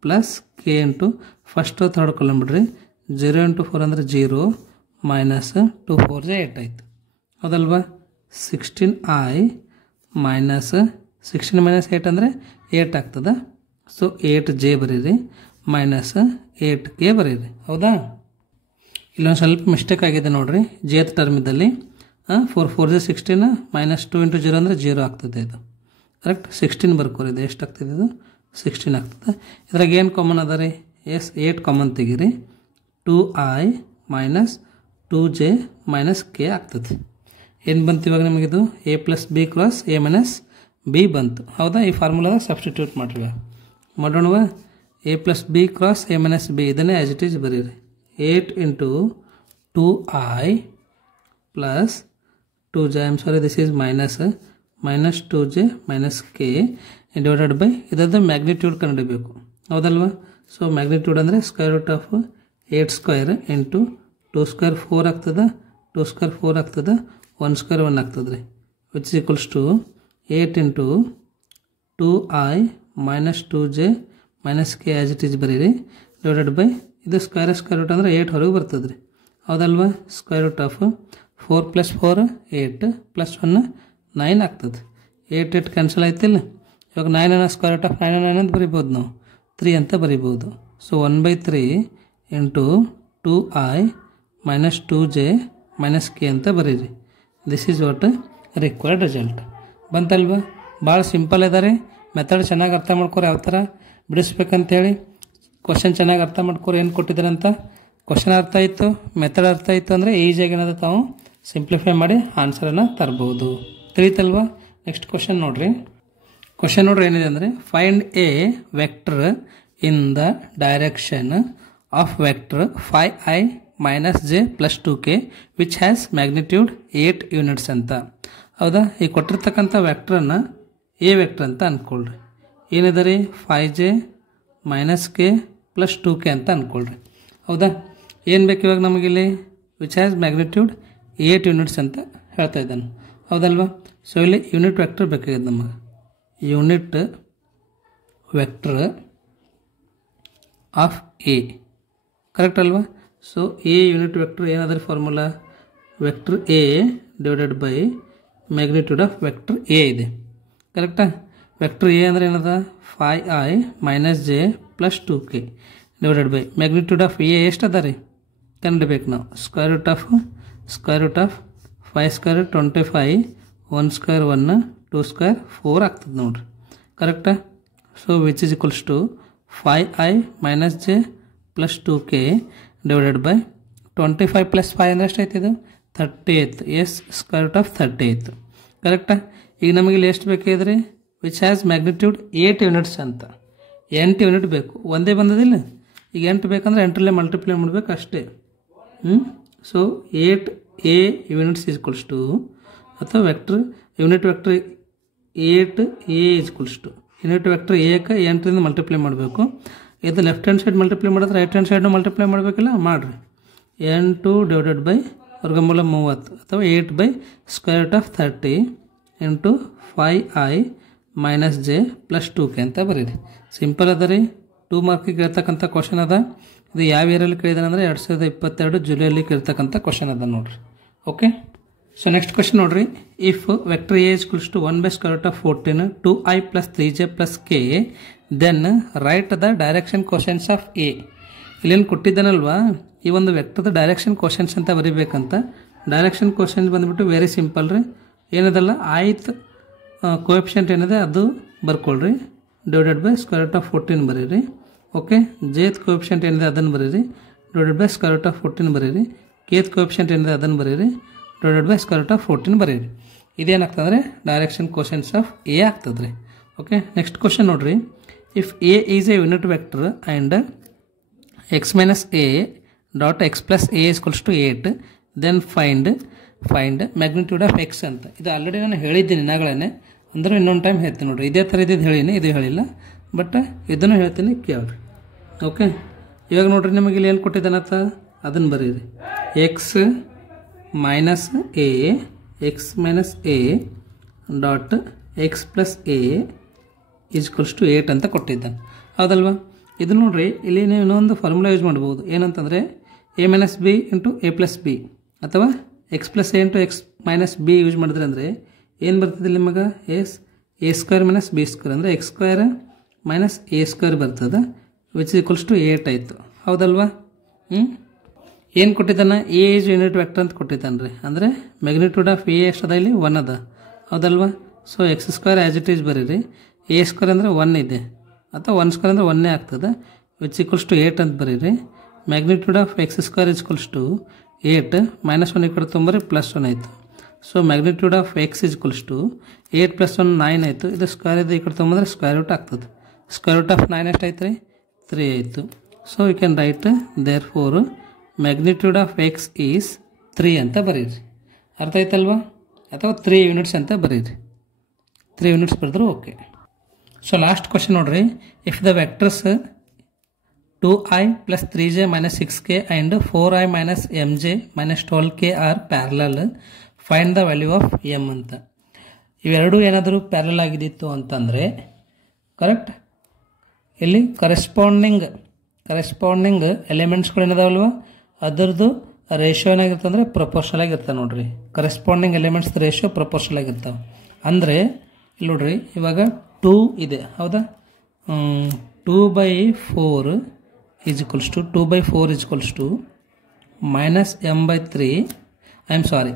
plus k into first third column ಬಿಡ್ರಿ, 0 × 4 ಅಂದರೆ 0 ಮೈನಸ್ 2 4 ಜ 8 ಆಯಿತು. ಹೌದಲ್ವಾ, 16i ಮೈನಸ್ 16 - 8 ಅಂದರೆ 8 ಆಗ್ತದೆ. ಸೊ 8j ಬರೀರಿ, ಮೈನಸ್ 8k ಬರೀರಿ. ಹೌದಾ, ಇಲ್ಲೊಂದು ಸ್ವಲ್ಪ ಮಿಸ್ಟೇಕ್ ಆಗಿದೆ ನೋಡಿರಿ, ಜೇತ್ ಟರ್ಮಿದಲ್ಲಿ 4 4 ಜ 16 ಮೈನಸ್ 2 × 0 ಅಂದರೆ 0 ಆಗ್ತದೆ. ಇದು ಕರೆಕ್ಟ್, 16 ಬರ್ಕೋರಿ. ಇದು ಎಷ್ಟು ಆಗ್ತದೆ, ಇದು 16 ಆಗ್ತದೆ. ಇದ್ರಾಗ ಏನು ಕಾಮನ್ ಅದ ರೀ, ಎಸ್ 8 ಕಾಮನ್ ತೆಗೀರಿ, 2i minus 2j minus k ಆಗ್ತದೆ. ಏನು ಬಂತು ಇವಾಗ ನಿಮಗಿದು, a plus b cross a minus B ಬಂತು. ಹೌದಾ, ಈ ಫಾರ್ಮುಲಾದಾಗ ಸಬ್ಸ್ಟಿಟ್ಯೂಟ್ ಮಾಡಿರಿ. ಮಾಡೋಣವಾ, a plus b cross a minus B, ಇದನ್ನೇ ಆ್ಯಸ್ ಇಟ್ ಈಸ್ ಬರೀರಿ. 8 × 2i plus 2j, I am sorry, this is minus 2j minus k divided by ಇದರದ್ದು magnitude ಕಂಡುಹಿಡಿಯಬೇಕು. ಹೌದಲ್ವಾ, so magnitude ಅಂದರೆ √8² ಇಂಟು 2² 4 ಆಗ್ತದೆ, 2² 4 ಆಗ್ತದೆ, 1² 1 ಆಗ್ತದೆ ರೀ, which is equals to 8 × 2i minus 2j minus k as it is ಬರೀರಿ, ಡಿವೈಡೆಡ್ ಬೈ ಇದು ಸ್ಕ್ವೇರ್ ರೂಟ್ ಅಂದರೆ 8 ಹೊರಗೆ ಬರ್ತದೆ ರೀ. ಹೌದಲ್ವಾ, √4 + 4 8 + 1 9 ಆಗ್ತದೆ. 8 8 ಕ್ಯಾನ್ಸಲ್ ಆಯ್ತಿಲ್ಲ. ಇವಾಗ 9 √9 ಅಂತ ಬರಿಬೋದು, ನಾವು 3 ಅಂತ ಬರಿಬೋದು. So 1/3 into 2i minus 2j minus k ಅಂತ ಬರೀರಿ. This is what required result. ಬಂತಲ್ವಾ? ಭಾಳ ಸಿಂಪಲ್ ಇದಾರೆ. ಮೆಥಡ್ ಚೆನ್ನಾಗಿ ಅರ್ಥ ಮಾಡ್ಕೊರಿ, ಯಾವ ಥರ ಬಿಡಿಸ್ಬೇಕಂತೇಳಿ. ಕ್ವಶನ್ ಚೆನ್ನಾಗಿ ಅರ್ಥ ಮಾಡ್ಕೊರಿ, ಏನು ಕೊಟ್ಟಿದ್ದಾರೆ ಅಂತ. ಕ್ವಶನ್ ಅರ್ಥ ಆಯಿತು, ಮೆಥಡ್ ಅರ್ಥ ಆಯಿತು ಅಂದರೆ ಈಸಿಯಾಗಿ ಏನಾದ ತಾವು ಸಿಂಪ್ಲಿಫೈ ಮಾಡಿ ಆನ್ಸರನ್ನು ತರ್ಬೋದು. ತಿಳಿತಲ್ವಾ? ನೆಕ್ಸ್ಟ್ ಕ್ವಶನ್ ನೋಡ್ರಿ. ಕ್ವಶನ್ ನೋಡ್ರಿ ಏನಿದೆ ಅಂದರೆ, find A vector in the direction of vector 5i minus j plus 2k which has magnitude 8 units ಅಂತ. ಹೌದಾ, ಈ ಕೊಟ್ಟಿರ್ತಕ್ಕಂಥ ವೆಕ್ಟ್ರನ್ನು ಎ ವೆಕ್ಟರ್ ಅಂತ ಅಂದ್ಕೊಳ್ರಿ. ಏನಿದೆ ರೀ, 5j minus k plus 2k ಅಂತ ಅಂದ್ಕೊಳ್ರಿ. ಹೌದಾ, ಏನು ಬೇಕು ಇವಾಗ ನಮಗಿಲ್ಲಿ, ವಿಚ್ ಹ್ಯಾಸ್ ಮ್ಯಾಗ್ನಿಟ್ಯೂಡ್ 8 ಯೂನಿಟ್ಸ್ ಅಂತ ಹೇಳ್ತಾ ಇದ್ದಾನೆ. ಹೌದಲ್ವಾ, ಸೊ ಇಲ್ಲಿ ಯೂನಿಟ್ ವೆಕ್ಟರ್ ಬೇಕಾಗಿದೆ ನಮಗೆ. Unit vector of A, correct ಅಲ್ವಾ? ಸೊ ಎ ಯೂನಿಟ್ ವೆಕ್ಟರ್ ಏನಾದ್ರೂ formula, vector A divided by magnitude of vector A ಇದೆ. ಕರೆಕ್ಟಾ? ವೆಕ್ಟರ್ ಎ ಅಂದರೆ ಏನದ, 5i minus j plus 2k divided by magnitude of A ಎಷ್ಟು ಅದ ರೀ ಕಂಡುಬೇಕು ನಾವು. √5² 25, 1² 1, 2² 4 ಆಗ್ತದೆ ನೋಡ್ರಿ. ಕರೆಕ್ಟಾ? So which is equals to 5i minus j plus 2k divided by 25 + 5 ಅಂದರೆ ಎಷ್ಟಾಯ್ತು, ಇದು 38 ಎಸ್ ಸ್ಕ್ವೇರ್ ರೂಟ್ ಆಫ್ 38 ಕರೆಕ್ಟಾ. ಈಗ ನಮಗೆ ಇಲ್ಲಿ ಎಷ್ಟು ಬೇಕಾಗಿದ್ರಿ ವಿಚ್ ಹ್ಯಾಸ್ ಮ್ಯಾಗ್ನಿಟ್ಯೂಡ್ 8 ಯೂನಿಟ್ಸ್ ಅಂತ 8 ಯೂನಿಟ್ ಬೇಕು. ಒಂದೇ ಬಂದದಿಲ್ಲ, ಈಗ 8 ಬೇಕಂದ್ರೆ 8ರಲ್ಲೇ ಮಲ್ಟಿಪ್ಲೈ ಮಾಡಬೇಕು ಅಷ್ಟೇ. So 8a units equals to ಅಥವಾ vector unit vector 8a equals to unit vector ಎಕ್ಕೆ 8ರಿಂದ ಮಲ್ಟಿಪ್ಲೈ ಮಾಡಬೇಕು. ಇದು ಲೆಫ್ಟ್ ಹ್ಯಾಂಡ್ ಸೈಡ್ ಮಲ್ಟಿಪ್ಲೈ ಮಾಡಿದ್ರೆ ರೈಟ್ ಹ್ಯಾಂಡ್ ಸೈಡ್ನು ಮಲ್ಟಿಪ್ಲೈ ಮಾಡಬೇಕಲ್ಲ, ಮಾಡಿರಿ. 8 ಡಿವೈಡೆಡ್ ಬೈ ವರ್ಗಮೂಲ 30 ಅಥವಾ 8 by square root of 30 into 5i minus j plus 2k ಅಂತ ಬರೀರಿ. ಸಿಂಪಲ್ ಅದ ರೀ. 2 ಮಾರ್ಕಿಗೆ ಕೇಳ್ತಕ್ಕಂಥ ಕ್ವಶನ್ ಅದ. ಇದು ಯಾವ ಇಯರಲ್ಲಿ ಕೇಳಿದಾನೆ ಅಂದರೆ 2022 ಜುಲೈಯಲ್ಲಿ ಕೇಳ್ತಕ್ಕಂಥ ಕ್ವಶನ್ ಅದ ನೋಡ್ರಿ. ಓಕೆ, ಸೊ ನೆಕ್ಸ್ಟ್ ಕ್ವಶನ್ ನೋಡ್ರಿ. If vector A equals to 1 by square root of 14 2i plus 3j plus k then right the direction questions of A. ಇಲ್ಲೇನು ಕೊಟ್ಟಿದ್ದಾನಲ್ವಾ, ಈ ಒಂದು ವೆಕ್ಟರ್ದ ಡೈರೆಕ್ಷನ್ ಕ್ವಶನ್ಸ್ ಅಂತ ಬರೀಬೇಕಂತ. ಡೈರೆಕ್ಷನ್ ಕ್ವಶನ್ಸ್ ಬಂದ್ಬಿಟ್ಟು ವೆರಿ ಸಿಂಪಲ್ ರೀ. ಏನದಲ್ಲ ಆಯ್ತು ಕೋಎಫಿಷಿಯಂಟ್ ಏನಿದೆ ಅದು ಬರ್ಕೊಳ್ರಿ. Divided by square root of 14 ಬರೀರಿ. ಓಕೆ, ಜೇತ್ ಕೋಎಫಿಷಿಯಂಟ್ ಏನಿದೆ ಅದನ್ನು ಬರೀರಿ. Divided by square root of 14 ಬರೀರಿ. ಕೇತ್ ಕೋಎಫಿಷಿಯಂಟ್ ಏನಿದೆ ಅದನ್ನು ಬರೀರಿ. Divided by square root of 14 ಬರೀರಿ. ಇದೇನಾಗ್ತದ್ರೆ ಡೈರೆಕ್ಷನ್ ಕ್ವಶನ್ಸ್ ಆಫ್ ಎ ಆಗ್ತದೆ ರೀ. ಓಕೆ, ನೆಕ್ಸ್ಟ್ ಕ್ವಶನ್ ನೋಡ್ರಿ. If a is a unit vector and x minus a dot x plus a is equals to 8 then find magnitude of x ಅಂತ. ಇದು already ನಾನು ಹೇಳಿದ್ದೀನಿ ನಾಗಳೇ, ಅಂದ್ರೆ ಇನ್ನೊಂದು ಟೈಮ್ ಹೇಳ್ತೀನಿ ನೋಡ್ರಿ. ಇದೇ ಥರ ಇದ್ದಿದ್ದು ಹೇಳಿನಿ, ಇದು ಹೇಳಿಲ್ಲ, ಬಟ್ ಇದನ್ನು ಹೇಳ್ತೀನಿ ಕೇಳ್ರಿ. ಓಕೆ, ಇವಾಗ ನೋಡ್ರಿ ನಿಮಗೆ ಇಲ್ಲಿ ಏನು ಕೊಟ್ಟಿದ್ದಾನತ್ತ ಅದನ್ನು ಬರೀರಿ. x minus a dot x plus a is equals to 8 ಅಂತ ಕೊಟ್ಟಿದ್ದಾನೆ, ಹೌದಲ್ವಾ. ಇದು ನೋಡ್ರಿ, ಇಲ್ಲಿ ನೀವು ಇನ್ನೊಂದು ಫಾರ್ಮುಲಾ ಯೂಸ್ ಮಾಡ್ಬೋದು. ಏನಂತಂದರೆ a minus B into a plus B ಅಥವಾ x plus a into x minus B use ಮಾಡಿದ್ರೆ ಅಂದರೆ ಏನು ಬರ್ತದೆ ನಿಮಗೆ a square minus B square ಅಂದರೆ x square minus a square ಬರ್ತದೆ ವಿಚ್ ಈಕ್ವಲ್ಸ್ ಟು 8 ಆಯಿತು, ಹೌದಲ್ವಾ. ಏನು ಕೊಟ್ಟಿದ್ದಾನೆ, ಎ ಈಸ್ ಯೂನಿಟ್ ವೆಕ್ಟರ್ ಅಂತ ಕೊಟ್ಟಿದ್ದಾನೆ ರೀ. ಅಂದರೆ ಮ್ಯಾಗ್ನಿಟ್ಯೂಡ್ ಆಫ್ ಎ ಎಷ್ಟು ಅದ ಇಲ್ಲಿ 1 ಅದ, ಹೌದಲ್ವಾ. So X square as it is ಬರೀರಿ. a ಸ್ಕ್ವೇರ್ ಅಂದರೆ 1 ಇದೆ ಅಥವಾ 1 ಸ್ಕ್ವೇರ್ ಅಂದರೆ 1 ಆಗ್ತದೆ ವಿಚ್ ಈಕ್ವಲ್ಸ್ ಟು 8 ಅಂತ ಬರೀರಿ. Magnitude of x square equals to 8 minus 1 ಈ ಕಡೆ ತೊಂಬರಿ ಪ್ಲಸ್ 1 ಆಯಿತು. So magnitude of x equals to 8 plus 1 9 ಆಯಿತು. ಇದು ಸ್ಕ್ವೇರ್ ಇದೆ, ಈ ಕಡೆ ತೊಂಬಂದ್ರೆ ಸ್ಕ್ವೇರ್ ರೂಟ್ ಆಗ್ತದೆ. ಸ್ಕ್ವೇರ್ ರೂಟ್ ಆಫ್ 9 ಎಷ್ಟು ಆಯ್ತು ರೀ, 3 ಆಯಿತು. So you can write therefore magnitude of x is 3 ಅಂತ ಬರೀರಿ. ಅರ್ಥ ಆಯ್ತಲ್ವಾ, ಅಥವಾ 3 ಯೂನಿಟ್ಸ್ ಅಂತ ಬರೀರಿ. 3 ಯೂನಿಟ್ಸ್ ಬರೆದ್ರು ಓಕೆ. ಸೊ ಲಾಸ್ಟ್ ಕ್ವಶನ್ ನೋಡ್ರಿ. If the vectors 2i plus 3j minus 6k and 4i minus mj minus 12k are parallel find the value of M ಅಂತ. ಇವೆರಡೂ ಏನಾದರೂ ಪ್ಯಾರಲಲ್ ಆಗಿದ್ದಿತ್ತು ಅಂತಂದರೆ ಕರೆಕ್ಟ್, ಇಲ್ಲಿ ಕರೆಸ್ಪಾಂಡಿಂಗ್ ಎಲಿಮೆಂಟ್ಸ್ಗಳು ಏನಿದಾವಲ್ವ ಅದರದ್ದು ರೇಷಿಯೋ ಏನಾಗಿರ್ತದೆ ಅಂದರೆ ಪ್ರಪೋರ್ಷನಲ್ ಆಗಿರ್ತದೆ ನೋಡ್ರಿ. ಕರೆಸ್ಪಾಂಡಿಂಗ್ ಎಲಿಮೆಂಟ್ಸ್ ರೇಷಿಯೋ ಪ್ರಪೋರ್ಷನಲ್ ಆಗಿರ್ತಾವೆ. ಅಂದರೆ ಇಲ್ಲಿ ನೋಡ್ರಿ, ಇವಾಗ 2 ಇದೆ, ಹೌದಾ. 2/4 is equals to 2/4 is equals to minus m/3. I am sorry,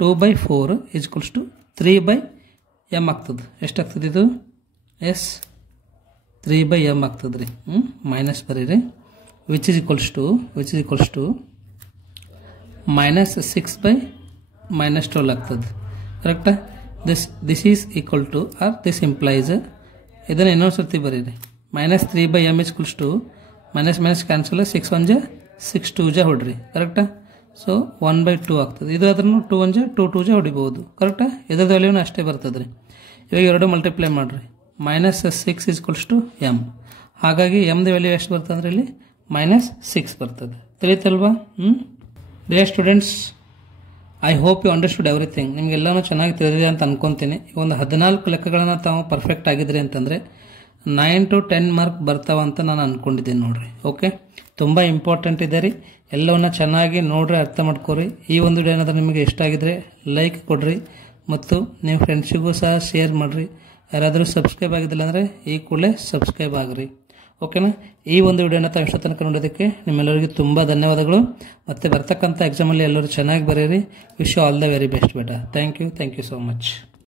2/4 is equals to 3/m ಆಗ್ತದೆ. ಎಷ್ಟಾಗ್ತದೆ ಇದು, ಎಸ್ 3/m ಆಗ್ತದೆ ರೀ. ಮೈನಸ್ ಬರೀರಿ. Which is equals to minus 6/-12 ಆಗ್ತದೆ, ಕರೆಕ್ಟಾ. this is equal to or this implies ಇದನ್ನು ಇನ್ನೊಂದು ಸರ್ತಿ ಬರೀರಿ. minus 3/m is equals to minus cancel 6 1 6 2 ಹೊಡ್ರಿ, ಕರೆಕ್ಟಾ. ಸೊ 1/2 ಆಗ್ತದೆ. ಇದು ಅದ್ರೂ 2 1 2 2 ಹೊಡಿಬಹುದು, ಕರೆಕ್ಟಾ. ಇದರ ವ್ಯಾಲ್ಯೂನ ಅಷ್ಟೇ ಬರ್ತದೆ ರೀ. ಇವಾಗ ಎರಡು ಮಲ್ಟಿಪ್ಲೈ ಮಾಡಿರಿ. -6 is equals to m. ಹಾಗಾಗಿ ಎಮ್ದು ವ್ಯಾಲ್ಯೂ ಎಷ್ಟು ಬರ್ತದೆ ಅಂದರೆ ಇಲ್ಲಿ -6 ಬರ್ತದೆ. ತಿಳಿತಲ್ವಾ. Dear students, I hope you understood everything. ನಿಮಗೆಲ್ಲನೂ ಚೆನ್ನಾಗಿ ತಿಳಿದಿದೆ ಅಂತ ಅನ್ಕೊಂತೀನಿ. ಈ ಒಂದು 14 ಲೆಕ್ಕಗಳನ್ನು ತಾವು ಪರ್ಫೆಕ್ಟ್ ಆಗಿದ್ರಿ ಅಂತಂದರೆ 9 to 10 ಮಾರ್ಕ್ ಬರ್ತಾವ ಅಂತ ನಾನು ಅಂದ್ಕೊಂಡಿದ್ದೀನಿ ನೋಡ್ರಿ. ಓಕೆ, ತುಂಬ ಇಂಪಾರ್ಟೆಂಟ್ ಇದೆ ರೀ. ಎಲ್ಲವನ್ನ ಚೆನ್ನಾಗಿ ನೋಡ್ರಿ, ಅರ್ಥ ಮಾಡ್ಕೋರಿ. ಈ ಒಂದು ವಿಡಿಯೋ ಏನಾದರೂ ನಿಮಗೆ ಇಷ್ಟ ಆಗಿದ್ರೆ ಲೈಕ್ ಕೊಡ್ರಿ ಮತ್ತು ನಿಮ್ಮ ಫ್ರೆಂಡ್ಸಿಗೂ ಸಹ ಶೇರ್ ಮಾಡಿರಿ. ಯಾರಾದರೂ ಸಬ್ಸ್ಕ್ರೈಬ್ ಆಗಿದ್ದಿಲ್ಲ ಅಂದರೆ ಈ ಕೂಡಲೇ ಸಬ್ಸ್ಕ್ರೈಬ್ ಆಗಿರಿ. ಓಕೆನಾ. ಈ ಒಂದು ವಿಡಿಯೋನ ತಾವು ಇಷ್ಟ ತನಕ ನೋಡೋದಕ್ಕೆ ನಿಮ್ಮೆಲ್ಲರಿಗೂ ತುಂಬ ಧನ್ಯವಾದಗಳು. ಮತ್ತು ಬರ್ತಕ್ಕಂಥ ಎಕ್ಸಾಮಲ್ಲಿ ಎಲ್ಲರೂ ಚೆನ್ನಾಗಿ ಬರೀರಿ. Wish you all the very best ಬೇಟ. Thank you so much.